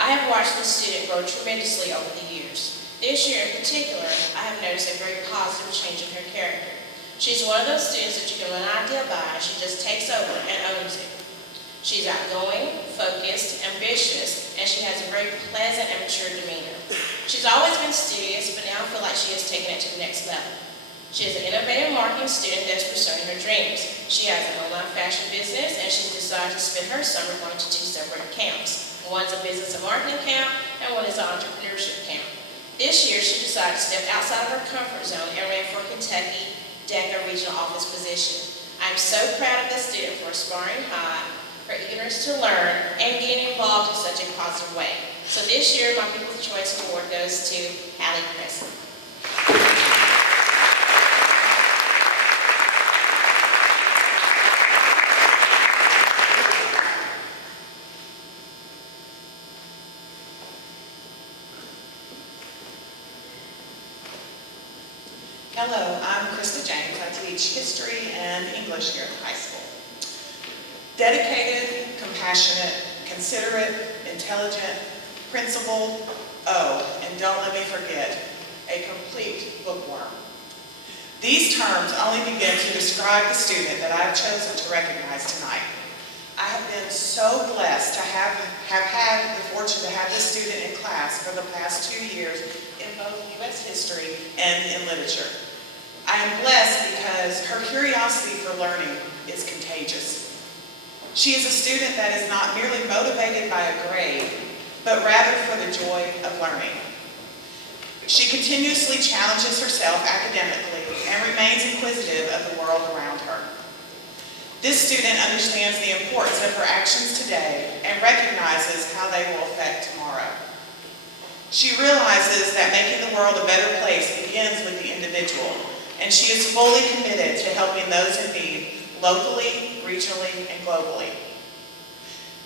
I have watched this student grow tremendously over the years. This year in particular, I have noticed a very positive change in her character. She's one of those students that you can run an idea by, and she just takes over and owns it. She's outgoing, focused, ambitious, and she has a very pleasant and mature demeanor. She's always been studious, but now I feel like she has taken it to the next level. She is an innovative marketing student that's pursuing her dreams. She has an online fashion business, and she's decided to spend her summer going to 2 separate camps. One's a business and marketing camp, and one is an entrepreneurship camp. This year, she decided to step outside of her comfort zone and ran for Kentucky DECA regional office position. I'm so proud of this student for aspiring high, her eagerness to learn, and getting involved in such a positive way. So this year, my People's Choice Award goes to Hallie Crescent. Hello, I'm Krista James. I teach history and English here at the high school. Dedicated, compassionate, considerate, intelligent, principled, and don't let me forget, a complete bookworm. These terms only begin to describe the student that I have chosen to recognize tonight. I have been so blessed to have had the fortune to have this student in class for the past 2 years in both U.S. history and in literature. I am blessed because her curiosity for learning is contagious. She is a student that is not merely motivated by a grade, but rather for the joy of learning. She continuously challenges herself academically and remains inquisitive of the world around her. This student understands the importance of her actions today and recognizes how they will affect tomorrow. She realizes that making the world a better place begins with the individual, and she is fully committed to helping those in need locally, regionally, and globally.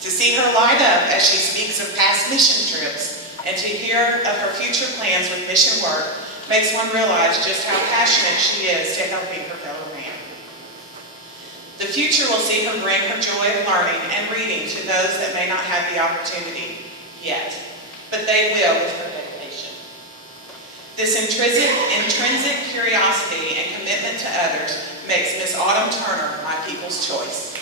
To see her light up as she speaks of past mission trips and to hear of her future plans with mission work makes one realize just how passionate she is to helping her fellow man. The future will see her bring her joy of learning and reading to those that may not have the opportunity yet, but they will with her dedication. This intrinsic curiosity and commitment to others makes Miss Autumn Turner my people's choice.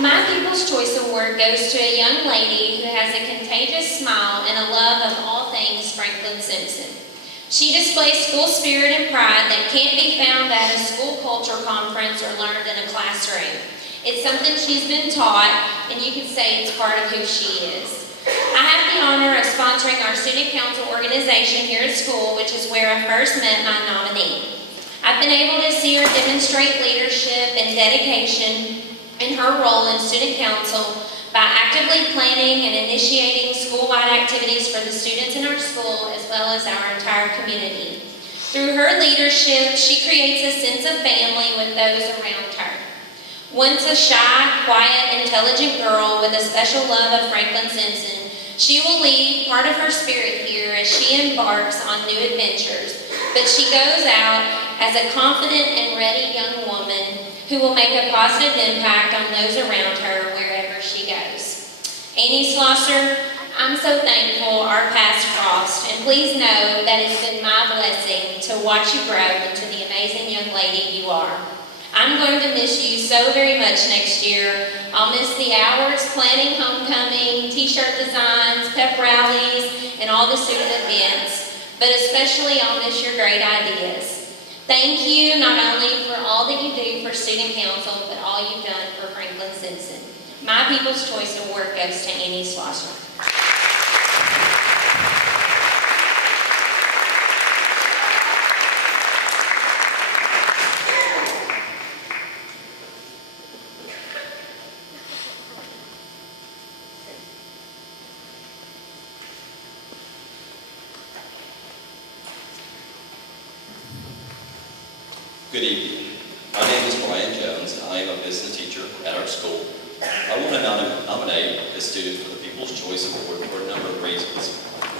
My People's Choice Award goes to a young lady who has a contagious smile and a love of all things Franklin Simpson. She displays school spirit and pride that can't be found at a school culture conference or learned in a classroom. It's something she's been taught, and you could say it's part of who she is. I have the honor of sponsoring our student council organization here at school, which is where I first met my nominee. I've been able to see her demonstrate leadership and dedication in her role in student council by actively planning and initiating school-wide activities for the students in our school as well as our entire community. Through her leadership, she creates a sense of family with those around her. Once a shy, quiet, intelligent girl with a special love of Franklin Simpson, she will leave part of her spirit here as she embarks on new adventures, but she goes out as a confident and ready young woman who will make a positive impact on those around her wherever she goes. Annie Slosser, I'm so thankful our paths crossed, and please know that it's been my blessing to watch you grow into the amazing young lady you are. I'm going to miss you so very much next year. I'll miss the hours planning homecoming, t-shirt designs, pep rallies, and all the student events, but especially I'll miss your great ideas. Thank you not only for all that you do for student council, but all you've done for Franklin Simpson. My People's Choice Award goes to Annie Slosser. Good evening. My name is Brian Jones, and I am a business teacher at our school. I want to nominate a student for the People's Choice Award for a number of reasons.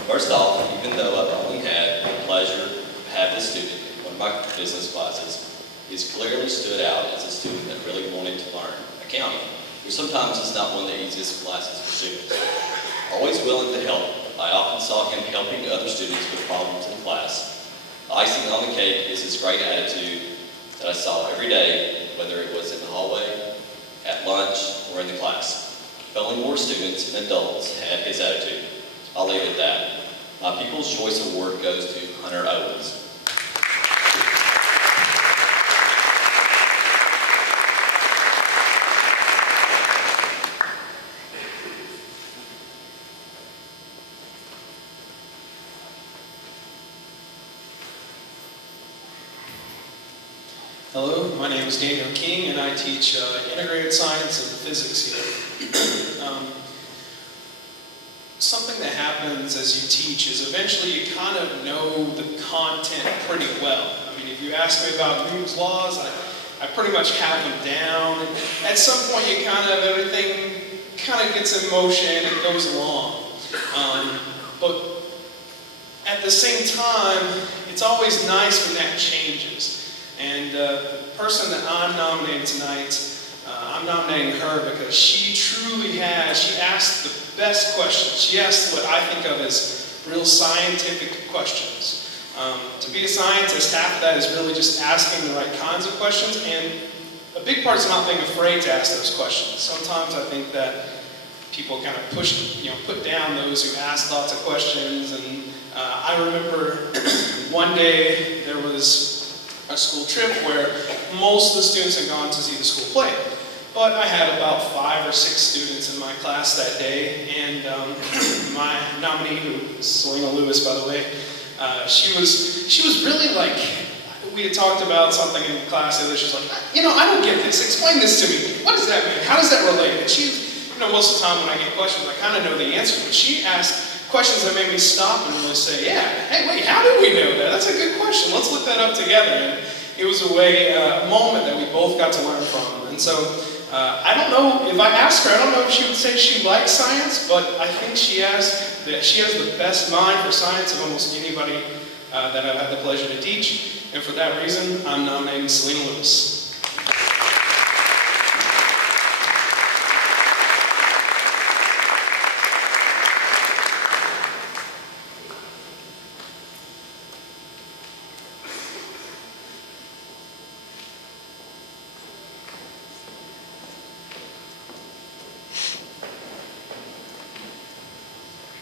First off, even though I've only had the pleasure to have this student in one of my business classes, he's clearly stood out as a student that really wanted to learn accounting, which sometimes is not one of the easiest classes for students. Always willing to help, I often saw him helping other students with problems in class. The icing on the cake is his great attitude that I saw every day, whether it was in the hallway, at lunch, or in the class. Only more students and adults had his attitude. I'll leave it at that. My People's Choice Award goes to Hunter Owens. Hello, my name is Daniel King, and I teach integrated science and physics here. Something that happens as you teach is eventually you kind of know the content pretty well. I mean, if you ask me about Newton's laws, I pretty much have them down. And at some point, everything kind of gets in motion and goes along. But at the same time, it's always nice when that changes. And the person that I'm nominating tonight, I'm nominating her because she asked the best questions. She asked what I think of as real scientific questions. To be a scientist, half of that is really just asking the right kinds of questions, and a big part is not being afraid to ask those questions. Sometimes I think that people kind of put down those who ask lots of questions, and I remember one day there was a school trip where most of the students had gone to see the school play. But I had about 5 or 6 students in my class that day, and my nominee, who is Selena Lewis, by the way, she was really like, we had talked about something in class the other day. She's like, I don't get this. Explain this to me. What does that mean? How does that relate? And she, most of the time when I get questions, I kind of know the answer, but she asked questions that made me stop and really say, yeah, hey, wait, how did we know that? That's a good question. Let's look that up together. And it was a moment that we both got to learn from. And so I don't know, if I asked her, I don't know if she would say she likes science, but I think she has the best mind for science of almost anybody that I've had the pleasure to teach. And for that reason, I'm nominating Selena Lewis.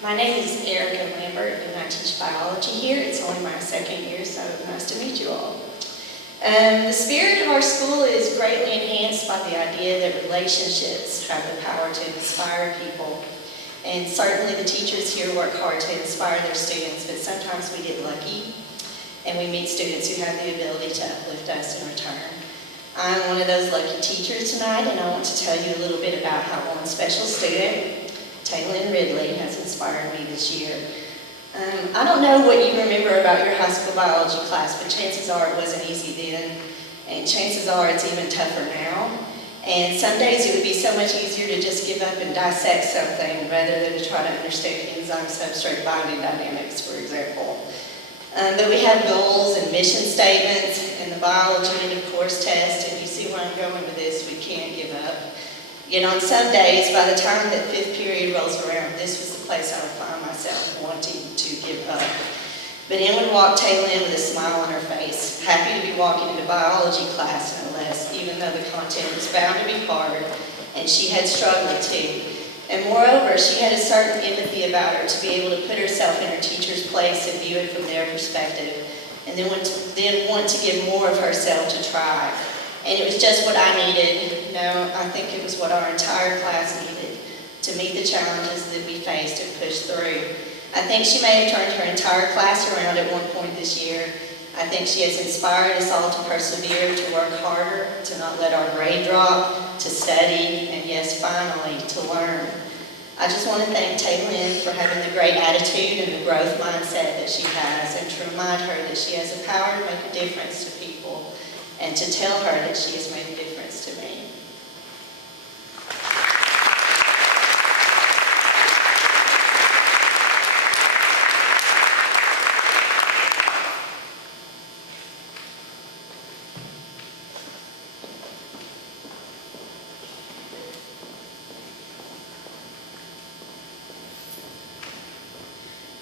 My name is Erica Lambert, and I teach biology here. It's only my second year, so nice to meet you all. The spirit of our school is greatly enhanced by the idea that relationships have the power to inspire people. And certainly the teachers here work hard to inspire their students, but sometimes we get lucky and we meet students who have the ability to uplift us in return. I'm one of those lucky teachers tonight, and I want to tell you a little bit about how one special student, Taylin Ridley, has inspired me this year. I don't know what you remember about your high school biology class, but chances are it wasn't easy then, and chances are it's even tougher now. And some days it would be so much easier to just give up and dissect something rather than to try to understand enzyme-substrate binding dynamics, for example. But we have goals and mission statements and the biology end of course test, and you see where I'm going with this, we can't give up. Yet on some days, by the time that 5th period rolls around, this was the place I would find myself wanting to give up. But in would walk Taylin with a smile on her face, happy to be walking into biology class no less, even though the content was bound to be hard, and she had struggled too. And moreover, she had a certain empathy about her to be able to put herself in her teacher's place and view it from their perspective, and then want to give more of herself to try. And it was just what I needed. No, I think it was what our entire class needed to meet the challenges that we faced and push through. I think she may have turned her entire class around at one point this year. I think she has inspired us all to persevere, to work harder, to not let our grade drop, to study, and yes, finally, to learn. I just want to thank Taylin for having the great attitude and the growth mindset that she has, and to remind her that she has the power to make a difference to people, and to tell her that she has made a difference to me.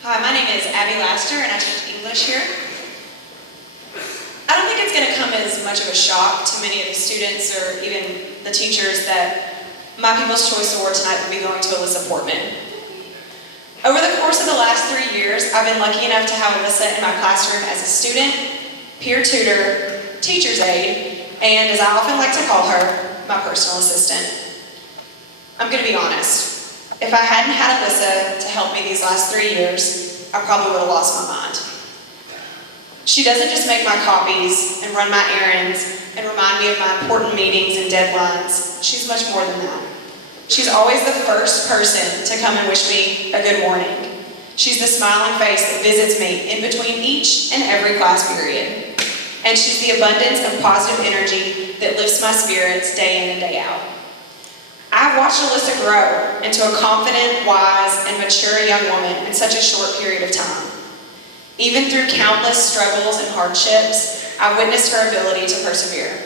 Hi, my name is Abby Laster, and I teach English here. I don't think it's going to come as much of a shock to many of the students or even the teachers that my People's Choice Award tonight will be going to Alyssa Portman. Over the course of the last 3 years, I've been lucky enough to have Alyssa in my classroom as a student, peer tutor, teacher's aide, and as I often like to call her, my personal assistant. I'm going to be honest. If I hadn't had Alyssa to help me these last 3 years, I probably would have lost my mind. She doesn't just make my copies and run my errands and remind me of my important meetings and deadlines. She's much more than that. She's always the first person to come and wish me a good morning. She's the smiling face that visits me in between each and every class period. And she's the abundance of positive energy that lifts my spirits day in and day out. I've watched Alyssa grow into a confident, wise, and mature young woman in such a short period of time. Even through countless struggles and hardships, I've witnessed her ability to persevere.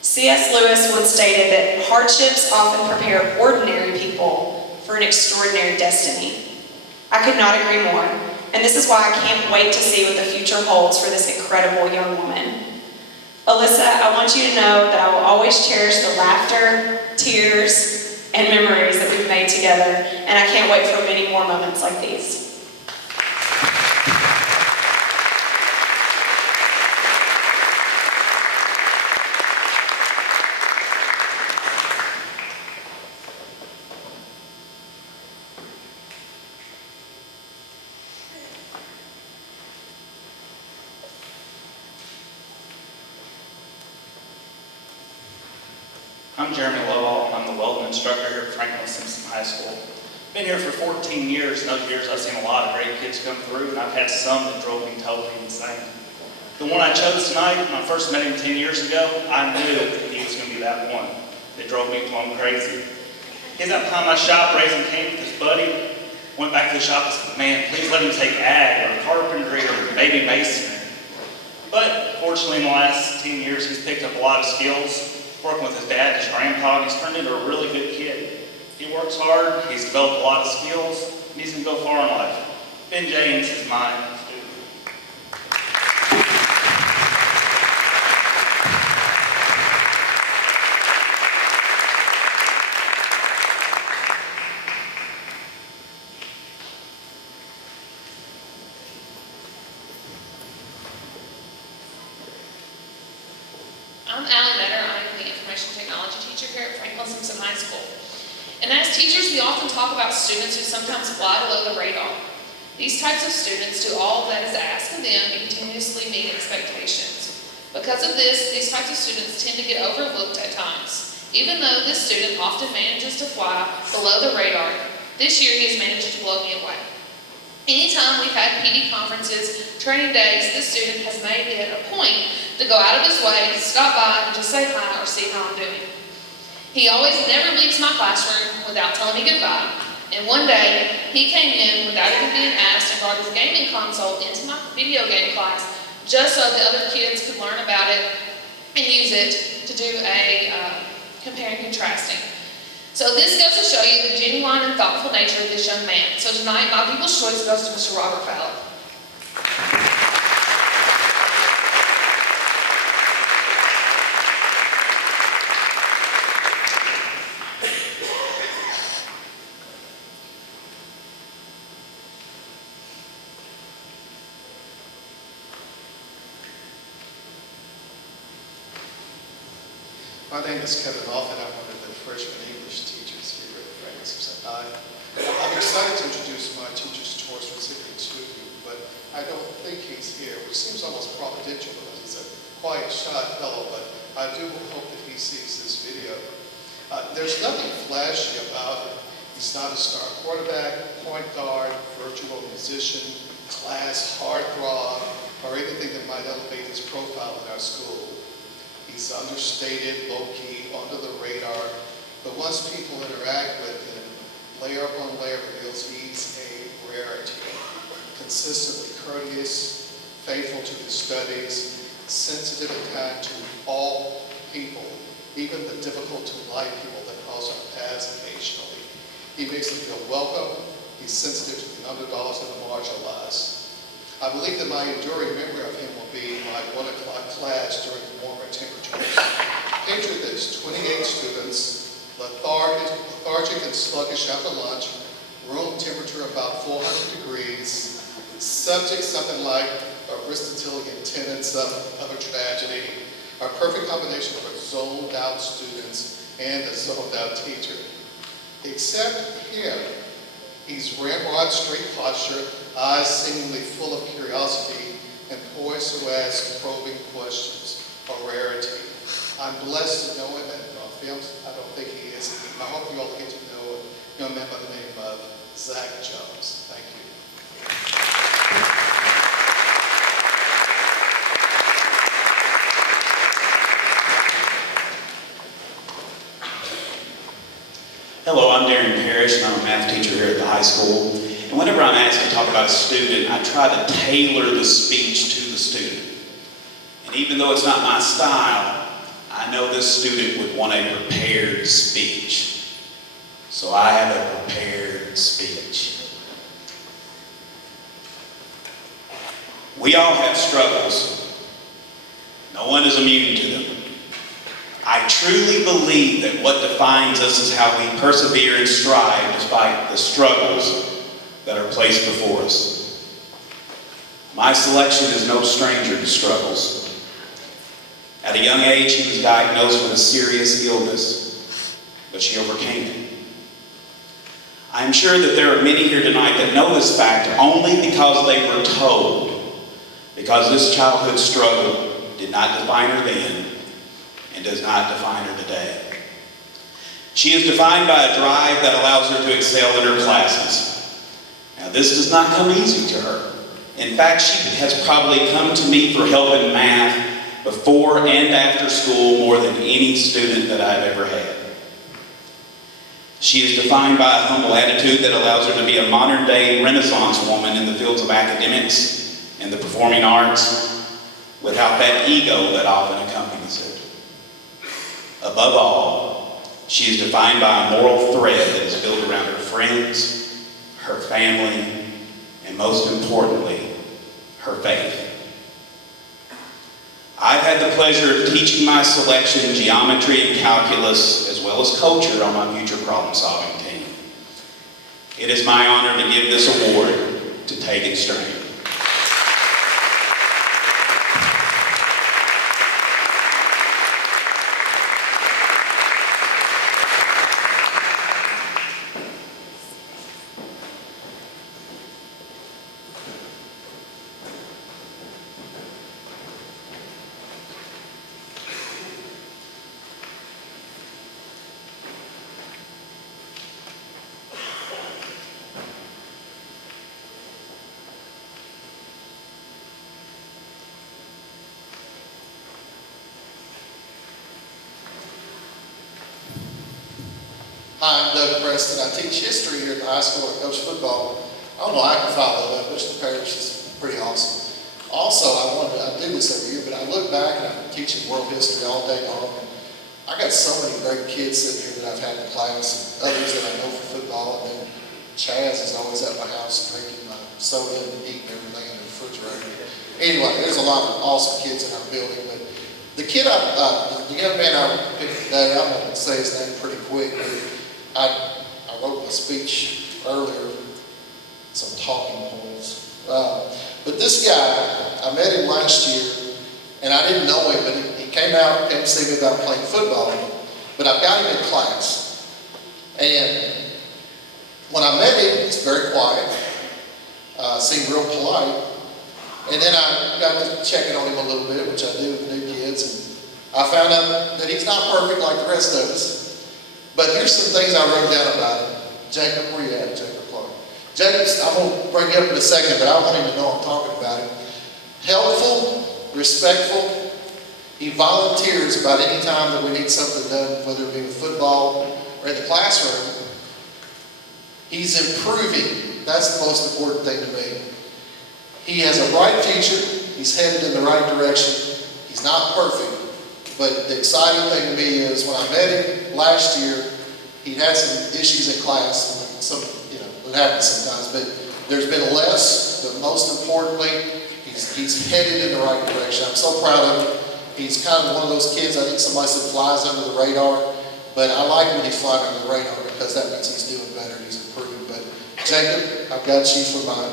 C.S. Lewis once stated that hardships often prepare ordinary people for an extraordinary destiny. I could not agree more, and this is why I can't wait to see what the future holds for this incredible young woman. Alyssa, I want you to know that I will always cherish the laughter, tears, and memories that we've made together, and I can't wait for many more moments like these. I'm Jeremy Lovell. I'm the welding instructor here at Franklin Simpson High School. Been here for 14 years. In those years, I've seen a lot of great kids come through, and I've had some that drove me totally insane. The one I chose tonight, when I first met him 10 years ago, I knew that he was going to be that one. They drove me plumb crazy. He's out behind my shop raising cane with his buddy. Went back to the shop and said, man, please let him take ag or carpentry or maybe masonry. But fortunately in the last 10 years, he's picked up a lot of skills, working with his dad and his grandpa, and he's turned into a really good kid. He works hard, he's developed a lot of skills, and he's gonna go far in life. Ben James is my student. I'm Allie Metter. I am the information technology teacher here at Franklin Simpson High School. And as teachers, we often talk about students who sometimes fly below the radar. These types of students do all that is asked of them and continuously meet expectations. Because of this, these types of students tend to get overlooked at times. Even though this student often manages to fly below the radar, this year he has managed to blow me away. Anytime we've had PD conferences, training days, this student has made it a point to go out of his way to stop by and just say hi or see how I'm doing. He always never leaves my classroom without telling me goodbye. And one day, he came in without even being asked and brought his gaming console into my video game class just so the other kids could learn about it and use it to do a compare and contrasting. So this goes to show you the genuine and thoughtful nature of this young man. So tonight, my People's Choice goes to Mr. Robert Fowler. My name is Kevin Offit. I'm one of the freshman English teachers here at Franklin Simpson High. I'm excited to introduce my Teacher's Choice recipient to you, but I don't think he's here, which seems almost providential because he's a quiet, shy fellow, but I do hope that he sees this video. There's nothing flashy about him. He's not a star quarterback, point guard, virtual musician, class heartthrob, or anything that might elevate his profile in our school. He's understated, low-key, under the radar, but once people interact with him, layer upon layer reveals he's a rarity. Consistently courteous, faithful to his studies, sensitive and kind to all people, even the difficult-to-like people that cross our paths occasionally. He makes them feel welcome. He's sensitive to the underdogs and the marginalized. I believe that my enduring memory of him will be my 1 o'clock class during the warmer temperatures. Picture this, 28 students, lethargic and sluggish after lunch, room temperature about 400 degrees, subject something like Aristotelian tenets of a tragedy, a perfect combination for zoned out students and a zoned out teacher. Except him, he's ramrod straight posture, eyes seemingly full of curiosity, and poised to ask probing questions, a rarity. I'm blessed to know him, and on films, I don't think he is. I hope you all get to know a young man by the name of Zach Jones. Thank you. Hello, I'm Darren Parrish, and I'm a math teacher here at the high school. And whenever I'm asked to talk about a student, I try to tailor the speech to the student. And even though it's not my style, I know this student would want a prepared speech. So I have a prepared speech. We all have struggles. No one is immune to them. I truly believe that what defines us is how we persevere and strive despite the struggles that are placed before us. My selection is no stranger to struggles. At a young age, he was diagnosed with a serious illness, but she overcame it. I am sure that there are many here tonight that know this fact only because they were told, because this childhood struggle did not define her then and does not define her today. She is defined by a drive that allows her to excel in her classes. Now, this does not come easy to her. In fact, she has probably come to me for help in math before and after school more than any student that I've ever had. She is defined by a humble attitude that allows her to be a modern-day Renaissance woman in the fields of academics and the performing arts, without that ego that often accompanies it. Above all, she is defined by a moral thread that is built around her friends, her family, and most importantly, her faith. I've had the pleasure of teaching my selection geometry and calculus, as well as culture, on my future problem-solving team. It is my honor to give this award to Tegan Strain. Hi, I'm Doug Preston. I teach history here at the high school. I coach football. I don't know, I can follow that. Mr. Parrish is pretty awesome. Also, I do this every year, but I look back and I'm teaching world history all day long. And I got so many great kids sitting here that I've had in class, and others that I know for football. And then Chaz is always at my house drinking my soda and eating everything in the refrigerator. Anyway, there's a lot of awesome kids in our building. But the kid, the young man I picked today, I'm going to say his name pretty quick. But I wrote a speech earlier, some talking points. But this guy, I met him last year, and I didn't know him, but he came to see me about playing football. But I've got him in class. And when I met him, he's very quiet, seemed real polite. And then I got to checking on him a little bit, which I do with new kids, and I found out that he's not perfect like the rest of us. But here's some things I wrote down about him. Jacob, where you at, Jacob Clark? Jacob, I'm going to bring you up in a second, but I want him to know I'm talking about him. Helpful, respectful. He volunteers about any time that we need something done, whether it be with football or in the classroom. He's improving. That's the most important thing to me. He has a bright future. He's headed in the right direction. He's not perfect. But the exciting thing to me is when I met him last year, he'd had some issues in class. It happens sometimes, but there's been less, but most importantly, he's headed in the right direction. I'm so proud of him. He's kind of one of those kids, I think somebody said flies under the radar, but I like when he's flying under the radar because that means he's doing better, he's improving. But Jacob, I've got you for my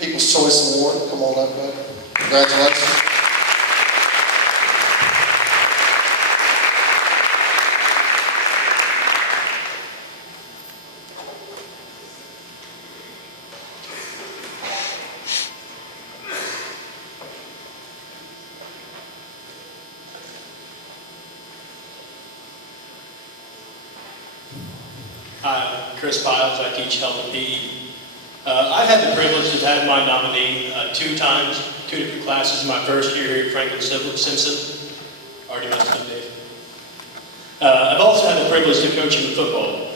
People's Choice Award. Come on up, bud. Congratulations. Hi, I'm Chris Piles. I teach health and PE. I've had the privilege of having my nominee 2 times, 2 different classes in my first year here at Franklin Simpson. Already mentioned Dave. I've also had the privilege of coaching football.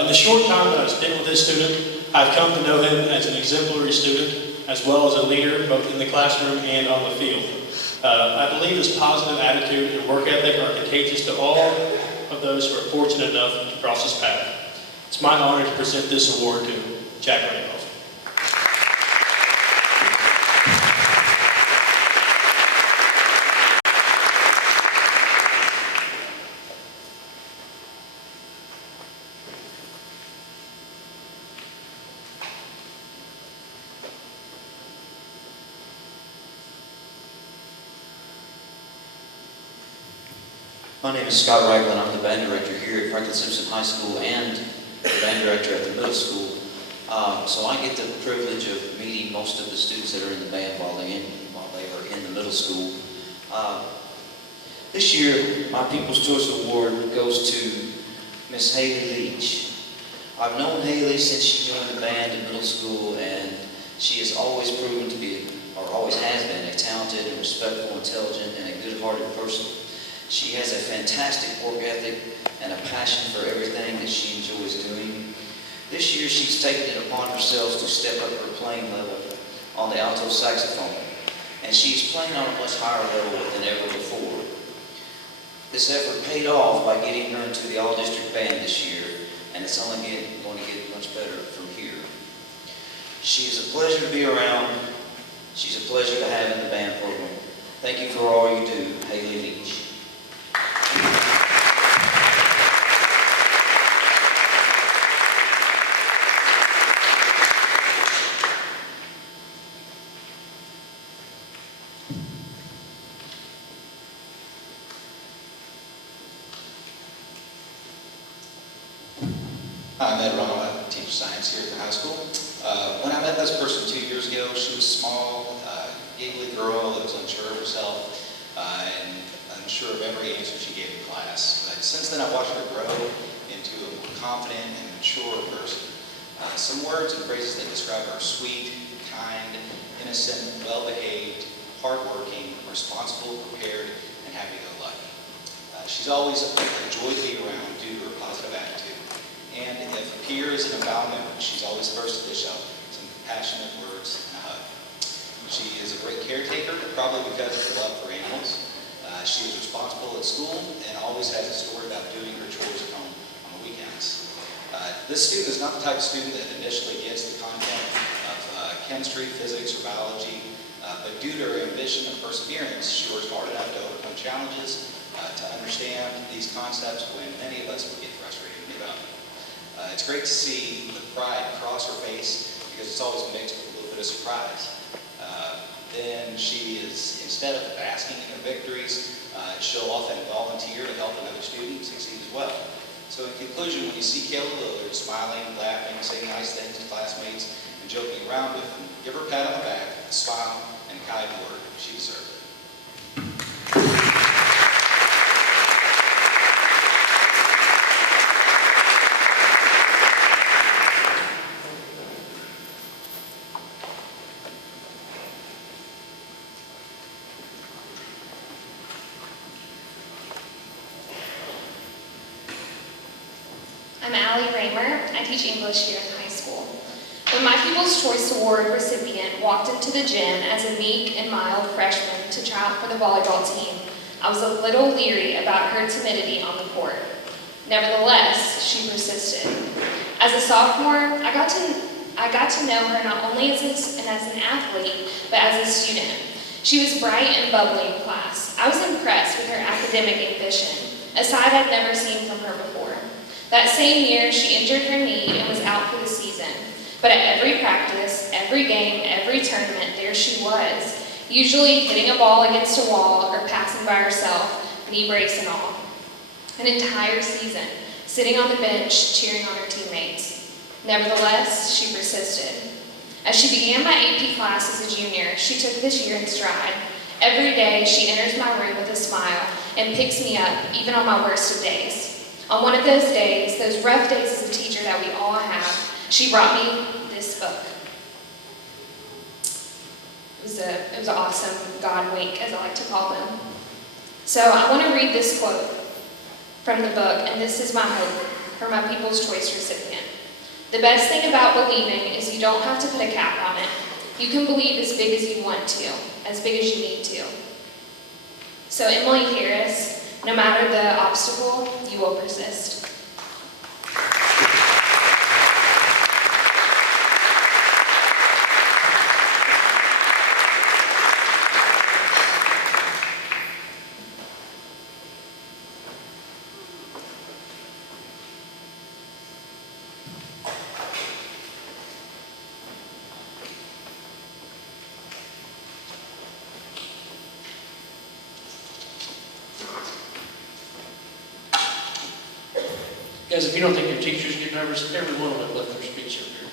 In the short time that I've spent with this student, I've come to know him as an exemplary student, as well as a leader, both in the classroom and on the field. I believe his positive attitude and work ethic are contagious to all of those who are fortunate enough to cross his path. It's my honor to present this award to Jack Randolph. My name is Scott Ragland. I'm the band director here at Franklin Simpson High School and the band director at the middle school. So I get the privilege of meeting most of the students that are in the band while they are in the middle school. This year, my People's Choice Award goes to Miss Haley Leach. I've known Haley since she joined the band in middle school, and she has always proven to be, or always has been, a talented and respectful, intelligent, and a good-hearted person. She has a fantastic work ethic and a passion for everything that she enjoys doing. This year, she's taken it upon herself to step up her playing level on the alto saxophone, and she's playing on a much higher level than ever before. This effort paid off by getting her into the all-district band this year, and it's only going to get much better from here. She is a pleasure to be around. She's a pleasure to have in the band program. Thank you for all you do, Haley Leach. I'm Ed Romo. I teach science here at the high school. When I met this person 2 years ago, she was small, giggly girl that was unsure of herself and unsure of every answer she gave in class. But since then, I've watched her grow into a more confident and mature person. Some words and phrases that describe her: sweet, kind, innocent, well-behaved, hardworking, responsible, prepared, and happy-go-lucky. She's always a joy to be around due to her positive attitude. And if a peer isn't a foul member, she's always first to dish out some passionate words and a hug. She is a great caretaker, probably because of her love for animals. She is responsible at school and always has a story about doing her chores at home on the weekends. This student is not the type of student that initially gets the content of chemistry, physics, or biology, but due to her ambition and perseverance, she works hard enough to overcome challenges, to understand these concepts when many of us would get frustrated and give up. It's great to see the pride cross her face because it's always mixed with a little bit of surprise. Then she is, instead of basking in her victories, she'll often volunteer to help another student succeed as well. So in conclusion, when you see Kayla Lillard smiling, laughing, saying nice things to classmates, and joking around with them, give her a pat on the back, a smile, and a kind word. She deserves it. I'm Allie Raymer. I teach English here in high school. When my People's Choice Award recipient walked into the gym as a meek and mild freshman to try out for the volleyball team, I was a little leery about her timidity on the court. Nevertheless, she persisted. As a sophomore, I got to know her not only as an athlete, but as a student. She was bright and bubbly in class. I was impressed with her academic ambition, a side I'd never seen from her before. That same year, she injured her knee and was out for the season. But at every practice, every game, every tournament, there she was, usually hitting a ball against a wall or passing by herself, knee brace and all. An entire season, sitting on the bench, cheering on her teammates. Nevertheless, she persisted. As she began my AP class as a junior, she took this year in stride. Every day, she enters my room with a smile and picks me up, even on my worst of days. On one of those days, those rough days as a teacher that we all have, she brought me this book. It was an awesome God wink, as I like to call them. So I want to read this quote from the book, and this is my hope for my People's Choice recipient. The best thing about believing is you don't have to put a cap on it. You can believe as big as you want to, as big as you need to. So Emily Harris, no matter the obstacle, you will persist. Guys, if you don't think your teachers get nervous, every one of them left their speech up here.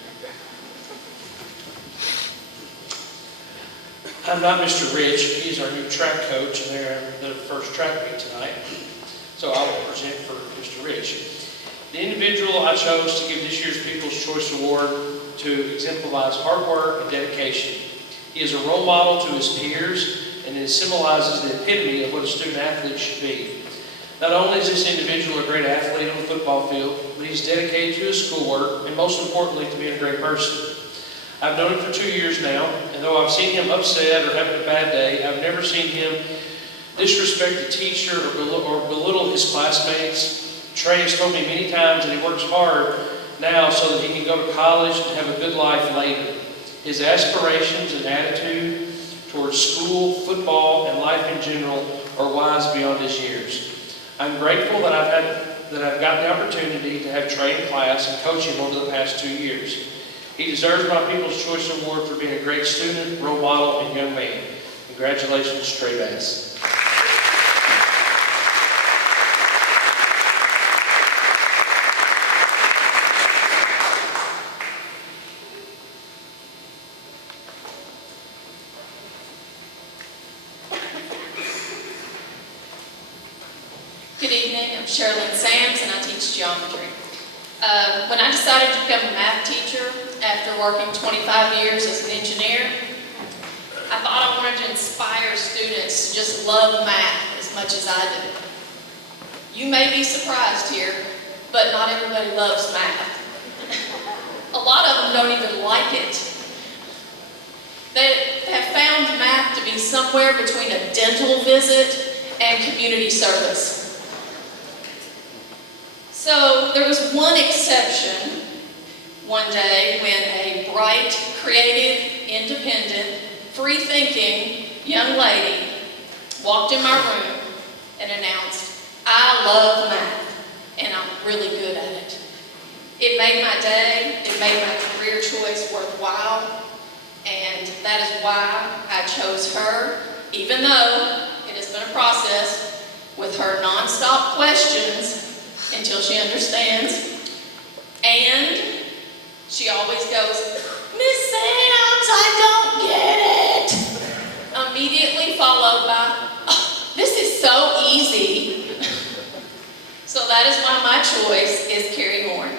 I'm not Mr. Rich. He's our new track coach, and they're the first track meet tonight. So I will present for Mr. Rich. The individual I chose to give this year's People's Choice Award to exemplifies hard work and dedication. He is a role model to his peers, and it symbolizes the epitome of what a student athlete should be. Not only is this individual a great athlete on the football field, but he's dedicated to his schoolwork and most importantly to being a great person. I've known him for 2 years now, and though I've seen him upset or having a bad day, I've never seen him disrespect a teacher or belittle his classmates. Trey has told me many times that he works hard now so that he can go to college and have a good life later. His aspirations and attitude towards school, football, and life in general are wise beyond his years. I'm grateful that I've gotten the opportunity to have Trey in class and coach him over the past 2 years. He deserves my People's Choice Award for being a great student, role model, and young man. Congratulations, Trey Bass. Good evening, I'm Sherilyn Sams and I teach geometry. When I decided to become a math teacher after working 25 years as an engineer, I thought I wanted to inspire students to just love math as much as I do. You may be surprised here, but not everybody loves math. A lot of them don't even like it. They have found math to be somewhere between a dental visit and community service. So there was one exception one day when a bright, creative, independent, free-thinking young lady walked in my room and announced, "I love math, and I'm really good at it." It made my day, it made my career choice worthwhile, and that is why I chose her, even though it has been a process with her nonstop questions until she understands. And she always goes, "Miss Sams, I don't get it." Immediately followed by, "Oh, this is so easy." So that is why my choice is Carrie Horn.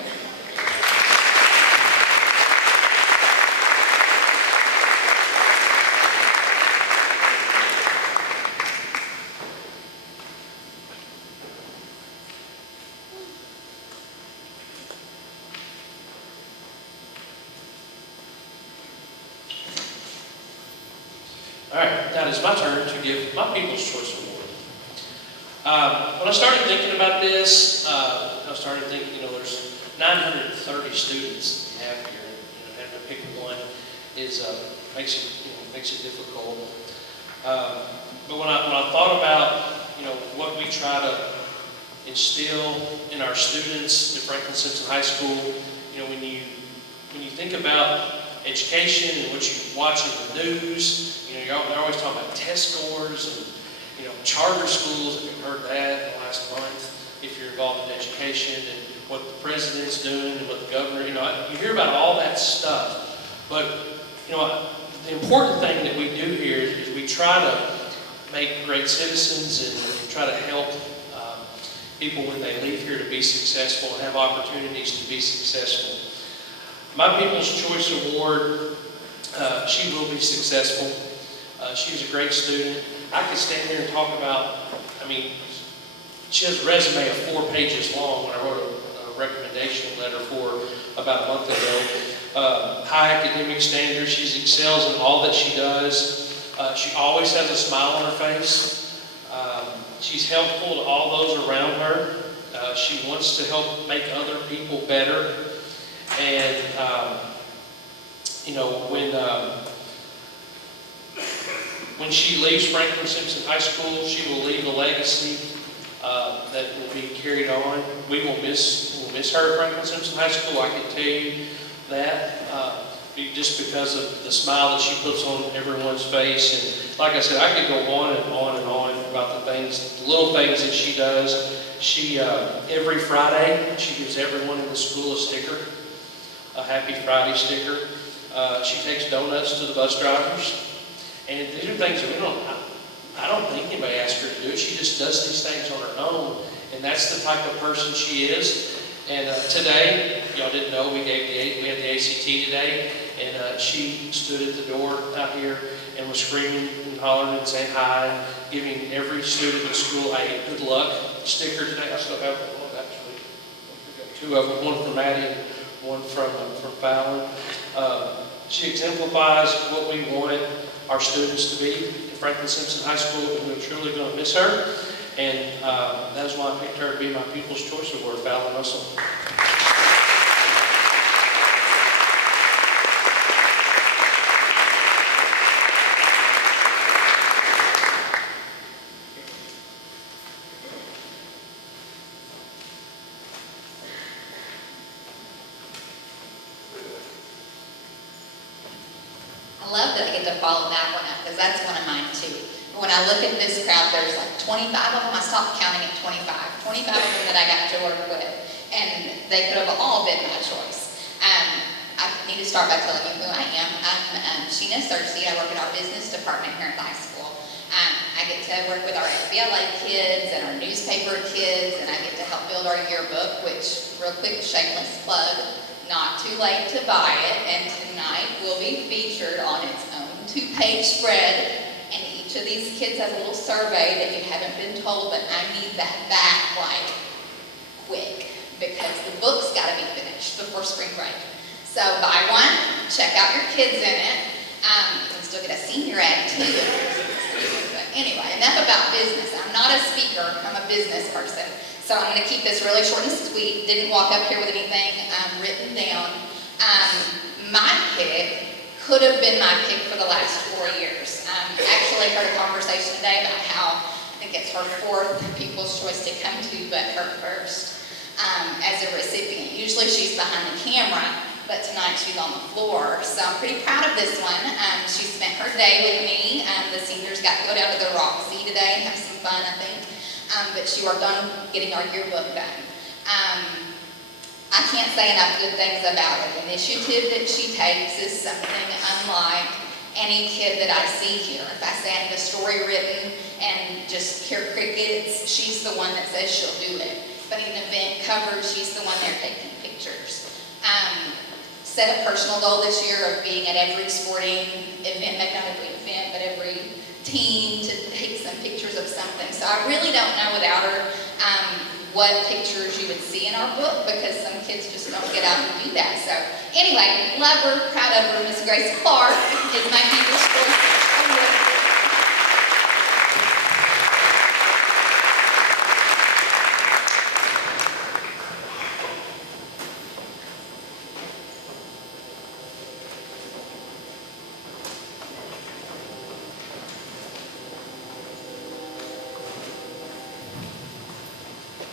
All right, now it's my turn to give my People's Choice Award. When I started thinking about this, I started thinking, there's 930 students we have here, and having to pick one makes it difficult. But when I thought about, what we try to instill in our students at Franklin Simpson High School, when you think about education and what you watch in the news, they're always talking about test scores and, charter schools, if you've heard that in the last month, if you're involved in education and what the president's doing and what the governor, you hear about all that stuff. But, the important thing that we do here is we try to make great citizens and try to help people when they leave here to be successful and have opportunities to be successful. My People's Choice Award, she will be successful. She was a great student. I could stand here and talk about, she has a resume of 4 pages long when I wrote a recommendation letter for about a month ago. High academic standards, she excels in all that she does. She always has a smile on her face. She's helpful to all those around her. She wants to help make other people better. And, when she leaves Franklin Simpson High School, she will leave a legacy that will be carried on. We will miss her at Franklin Simpson High School, I can tell you that, just because of the smile that she puts on everyone's face. And like I said, I could go on and on and on about the little things that she does. She, every Friday, she gives everyone in the school a sticker, a Happy Friday sticker. She takes donuts to the bus drivers. And these are things that I don't think anybody asked her to do. She just does these things on her own. And that's the type of person she is. And today, y'all didn't know, we had the ACT today. and she stood at the door out here and was screaming and hollering and saying hi, and giving every student in school a good luck sticker today. I still have one, actually. I've got two of them, one from Maddie and one from Fallon. She exemplifies what we wanted our students to be at Franklin Simpson High School, and we're truly going to miss her. And that is why I picked her to be my People's Choice Award, Fallon Russell. I love that I get to follow that one up, because that's one of mine too. When I look at this crowd, there's like 25 of them. I stopped counting at 25. 25 of them that I got to work with, and they could have all been my choice. I need to start by telling you who I am. I'm Sheena Cersei. I work in our business department here at the high school. I get to work with our FBLA kids and our newspaper kids, and I get to help build our yearbook, which, real quick, shameless plug, not too late to buy it, and tonight will be featured on its own 2-page spread. And each of these kids has a little survey that you haven't been told, but I need that back like quick, because the book's got to be finished before spring break. So buy one, check out your kids in it. You can still get a senior ad too. But anyway, enough about business. I'm not a speaker, I'm a business person. So I'm going to keep this really short and sweet. Didn't walk up here with anything written down. My pick could have been my pick for the last 4 years. Actually heard a conversation today about how I think it's her 4th People's Choice to come to, but her 1st as a recipient. Usually she's behind the camera, but tonight she's on the floor. So I'm pretty proud of this one. She spent her day with me. The seniors got to go down to the Roxy today and have some fun, I think. But she worked on getting our yearbook done. I can't say enough good things about it. The initiative that she takes is something unlike any kid that I see here. If I say I need a story written and just hear crickets, she's the one that says she'll do it. If I need an event covered, she's the one there taking pictures. Set a personal goal this year of being at every sporting event, maybe not every event, but every team, to take some pictures of something. So I really don't know without her what pictures you would see in our book, because some kids just don't get out and do that. So anyway, love her, proud of her. Miss Grace Clark is my People's Choice Award.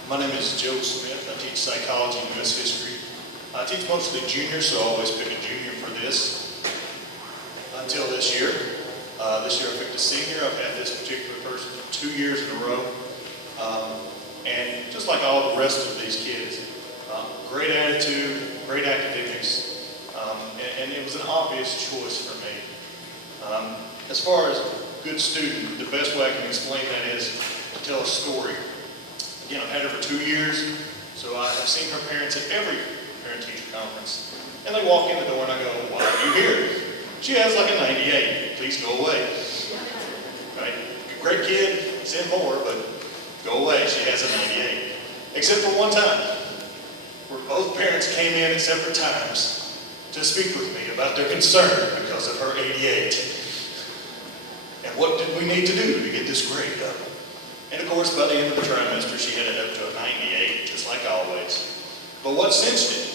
My name is Joe Smith. I teach psychology and U.S. history. I teach mostly juniors, so I always pick a junior for this. Until this year. This year I picked a senior. I've had this particular person 2 years in a row. And just like all the rest of these kids, great attitude, great academics, and it was an obvious choice for me. As far as good student, the best way I can explain that is to tell a story. Again, I've had her for 2 years, so I have seen her parents at every parent-teacher conference. And they walk in the door and I go, why are you here? She has like a 98. Please go away. Right? Great kid, send more, but go away. She has a 98. Except for one time, where both parents came in at separate times to speak with me about their concern because of her 88. And what did we need to do to get this grade up? And of course, by the end of the trimester, she had it up to a 98, just like always. But what cinched it,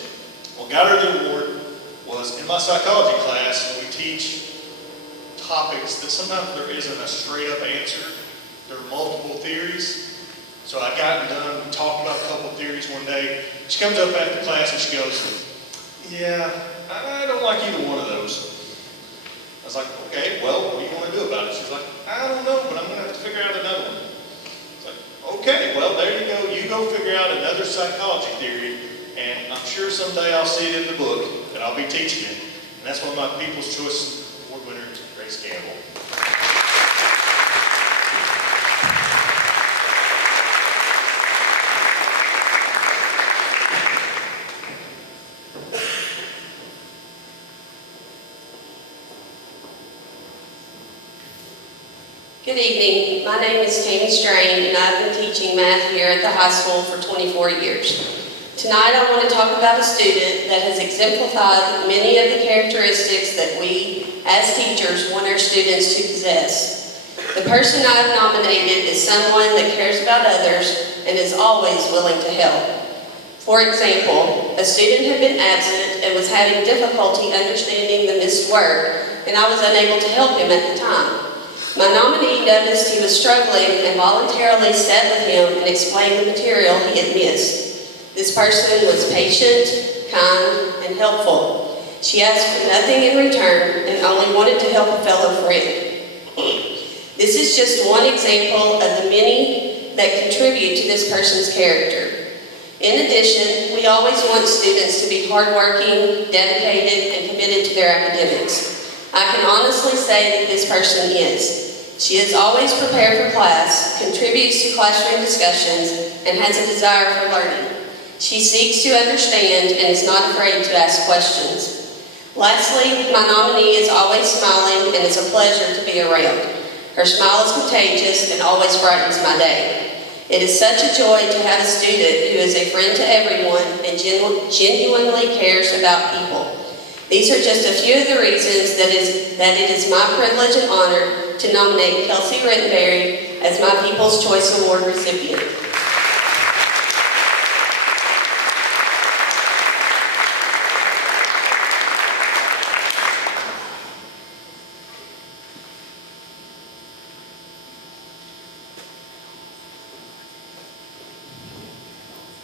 what got her the award, was in my psychology class, we teach topics that sometimes there isn't a straight up answer. There are multiple theories. So I got done, talked about a couple of theories one day. She comes up after class and she goes, yeah, I don't like either one of those. I was like, okay, well, what do you want to do about it? She's like, I don't know, but I'm going to have to figure out another one. Okay, well, there you go. You go figure out another psychology theory, and I'm sure someday I'll see it in the book, and I'll be teaching it. And that's why my People's Choice Award winner, Grace Campbell. Good evening. My name is Tammy Strain, and I've been teaching math here at the high school for 24 years. Tonight I want to talk about a student that has exemplified many of the characteristics that we, as teachers, want our students to possess. The person I've nominated is someone that cares about others and is always willing to help. For example, a student had been absent and was having difficulty understanding the missed work, and I was unable to help him at the time. My nominee noticed he was struggling and voluntarily sat with him and explained the material he had missed. This person was patient, kind, and helpful. She asked for nothing in return and only wanted to help a fellow friend. This is just one example of the many that contribute to this person's character. In addition, we always want students to be hardworking, dedicated, and committed to their academics. I can honestly say that this person is. She is always prepared for class, contributes to classroom discussions, and has a desire for learning. She seeks to understand and is not afraid to ask questions. Lastly, my nominee is always smiling and is a pleasure to be around. Her smile is contagious and always brightens my day. It is such a joy to have a student who is a friend to everyone and genuinely cares about people. These are just a few of the reasons that it is my privilege and honor to nominate Kelsey Rittenberry as my People's Choice Award recipient.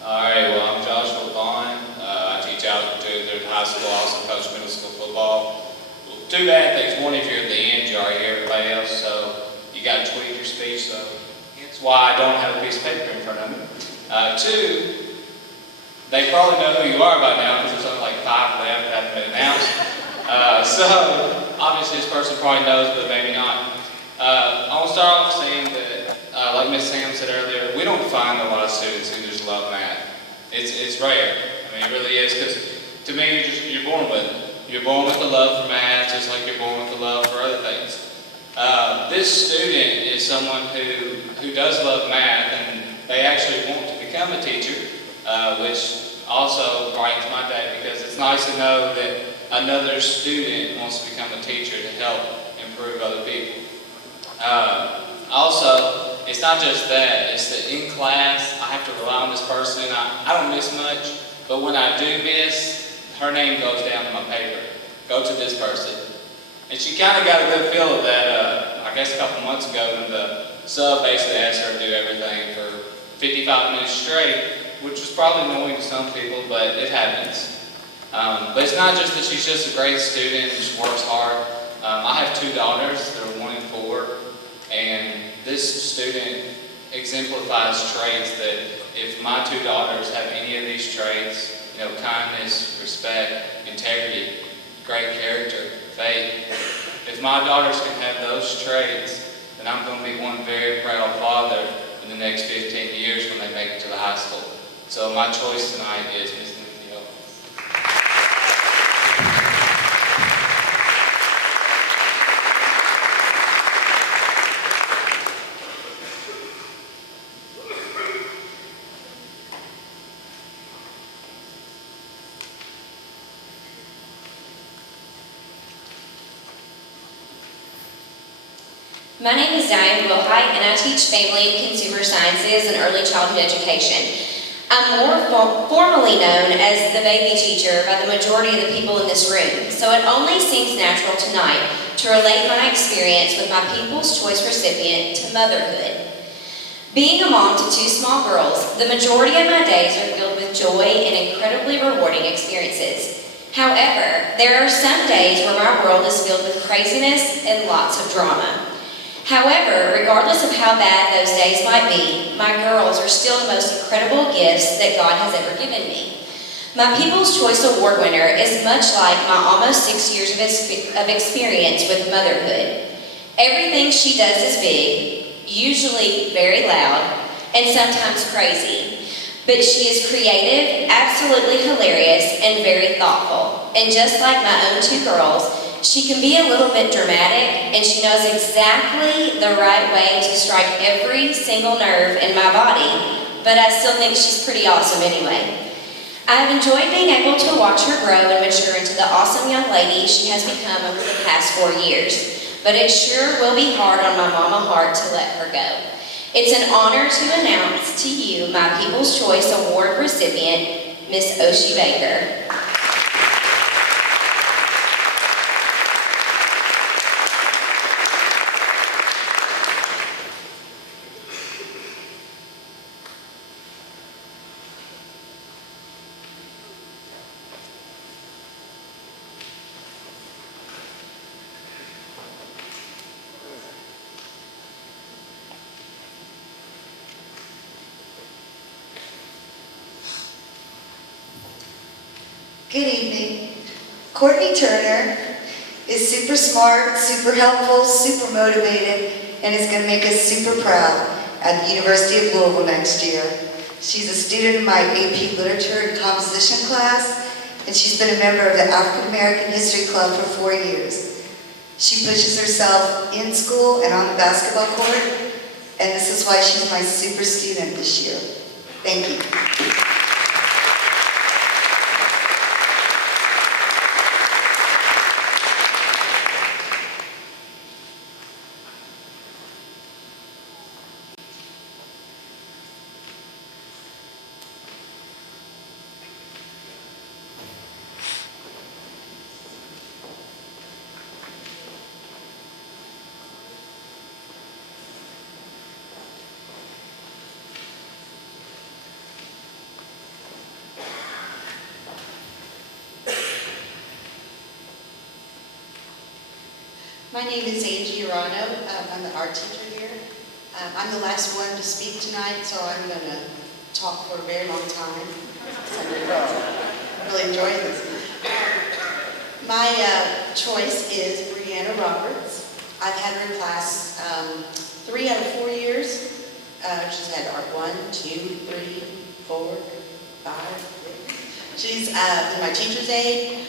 All right, well, I'm Joshua Vaughn. I teach altitude at High School, also coach middle school football. Well, two bad things. One, if you're at the end, you already hear everybody else, so you got to tweak your speech, so that's why I don't have a piece of paper in front of me. Two, they probably know who you are by now because there's only like 5 left that haven't been announced. So obviously this person probably knows, but maybe not. I want to start off saying that, like Ms. Sam said earlier, we don't find a lot of students who just love math. It's rare. I mean, it really is, because to me, you're born with it. You're born with the love for math, just like you're born with the love for other things. This student is someone who does love math, and they actually want to become a teacher, which also brightens my day, because it's nice to know that another student wants to become a teacher to help improve other people. Also, it's not just that, it's that in class, I have to rely on this person. I don't miss much, but when I do miss, her name goes down on my paper. Go to this person. And she kind of got a good feel of that, I guess a couple months ago, when the sub basically asked her to do everything for 55 minutes straight, which was probably annoying to some people, but it happens. But it's not just that she's just a great student, just works hard. I have 2 daughters, they're 1 and 4, and this student exemplifies traits that if my 2 daughters have any of these traits, kindness, respect, integrity, great character, faith, if my daughters can have those traits, then I'm going to be one very proud father in the next 15 years when they make it to the high school. So my choice tonight is Ms. Nikki Owens. My name is Diane Wilhite, and I teach family and consumer sciences and early childhood education. I'm more formally known as the baby teacher by the majority of the people in this room, so it only seems natural tonight to relate my experience with my People's Choice recipient to motherhood. Being a mom to 2 small girls, the majority of my days are filled with joy and incredibly rewarding experiences. However, there are some days where my world is filled with craziness and lots of drama. However, regardless of how bad those days might be, my girls are still the most incredible gifts that God has ever given me. My People's Choice Award winner is much like my almost 6 years of experience with motherhood. Everything she does is big, usually very loud, and sometimes crazy. But she is creative, absolutely hilarious, and very thoughtful. And just like my own 2 girls, She can be a little bit dramatic, and she knows exactly the right way to strike every single nerve in my body, but I still think she's pretty awesome anyway. I've enjoyed being able to watch her grow and mature into the awesome young lady she has become over the past 4 years, but it sure will be hard on my mama heart to let her go. It's an honor to announce to you my People's Choice Award recipient, Miss Oshie Baker. Good evening. Courtney Turner is super smart, super helpful, super motivated, and is going to make us super proud at the University of Louisville next year. She's a student in my AP Literature and Composition class, and she's been a member of the African American History Club for 4 years. She pushes herself in school and on the basketball court, and this is why she's my super student this year. Thank you. My name is Angie Arano. I'm the art teacher here. I'm the last one to speak tonight, so I'm going to talk for a very long time. I'm really enjoying this. My choice is Brianna Roberts. I've had her in class 3 out of 4 years. She's had art 1, 2, 3, 4, 5. She's been my teacher's aide.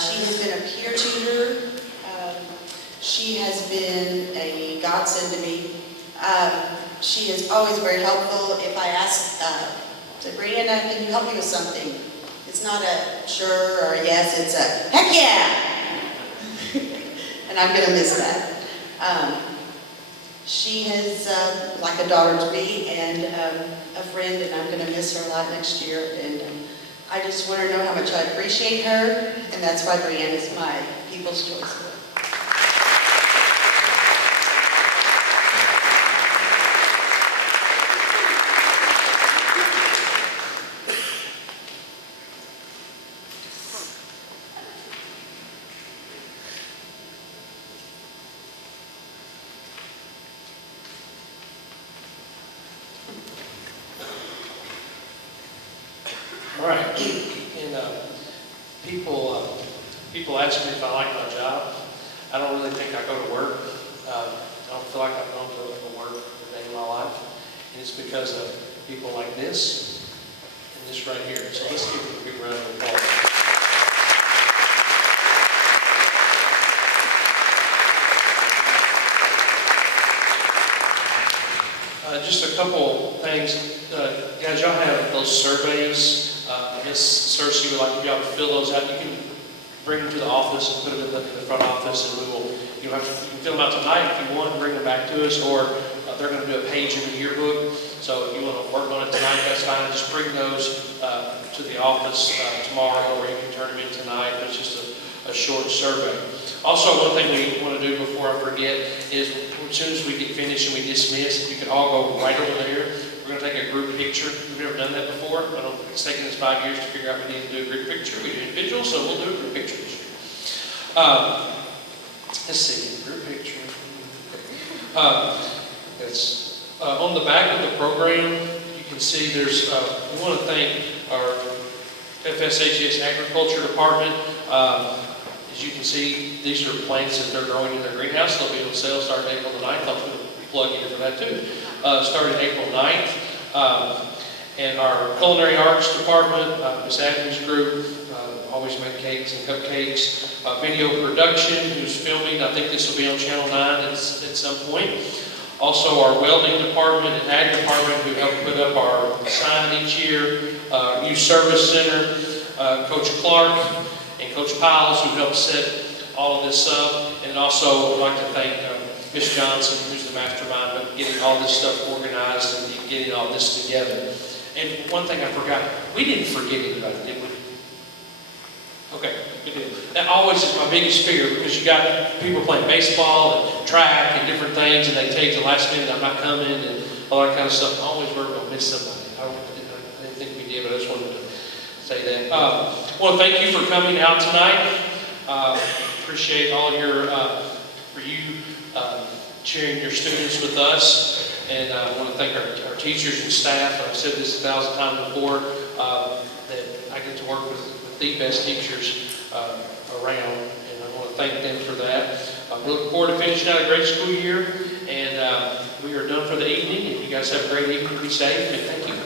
She has been a peer tutor. She has been a godsend to me. She is always very helpful. If I ask, say, Brianna, can you help me with something? It's not a sure or a yes, it's a heck yeah! And I'm gonna miss that. She is like a daughter to me and a friend, and I'm gonna miss her a lot next year. And I just want her to know how much I appreciate her, and that's why Brianna is my People's Choice Award. All right, and people ask me if I like my job. I don't really think I go to work. I don't feel like I've gone to work a day in my life, and it's because of people like this and this right here. So let's give them a big round of applause. Just a couple things. Guys, y'all have those surveys. Miss Cersei would like y'all to fill those out. You can bring them to the office and put them in the front office, and we will. You can fill them out tonight if you want, and bring them back to us, or they're going to do a page in the yearbook. So if you want to work on it tonight, that's fine. Just bring those to the office tomorrow, or you can turn them in tonight. It's just a short survey. Also, one thing we want to do before I forget is, as soon as we get finished and we dismiss, if you could all go right over there. We're going to take a group picture. We've never done that before. I don't think it's taken us 5 years to figure out we need to do a group picture. We do individual, so we'll do a group picture this year. Let's see, group picture. It's on the back of the program. You can see there's. We want to thank our FSHS Agriculture Department. As you can see, these are plants that they're growing in their greenhouse. They'll be on sale starting April the 9th. I'll put a plug in for that too. Starting April 9th. And our Culinary Arts Department, Miss Adams group, always always make cakes and cupcakes. Video production, who's filming, I think this will be on Channel 9 at some point. Also, our welding department and ag department, who help put up our sign each year. Youth Service Center, Coach Clark and Coach Piles, who help set all of this up. And also, I'd like to thank Ms. Johnson, who's the mastermind of getting all this stuff organized and getting all this together. And one thing I forgot, we didn't forget anybody, did we? Okay, we did. That always is my biggest fear, because you got people playing baseball and track and different things, and they take the last minute, I'm not coming, and all that kind of stuff. I always worry about missing somebody. I didn't think we did, but I just wanted to say that. I want to thank you for coming out tonight. Appreciate all your, for you sharing your students with us. And I want to thank our teachers and staff. I've said this 1,000 times before, that I get to work with the best teachers around, and I want to thank them for that. I'm looking forward to finishing out a great school year, and we are done for the evening. And you guys have a great evening. Be safe, and thank you.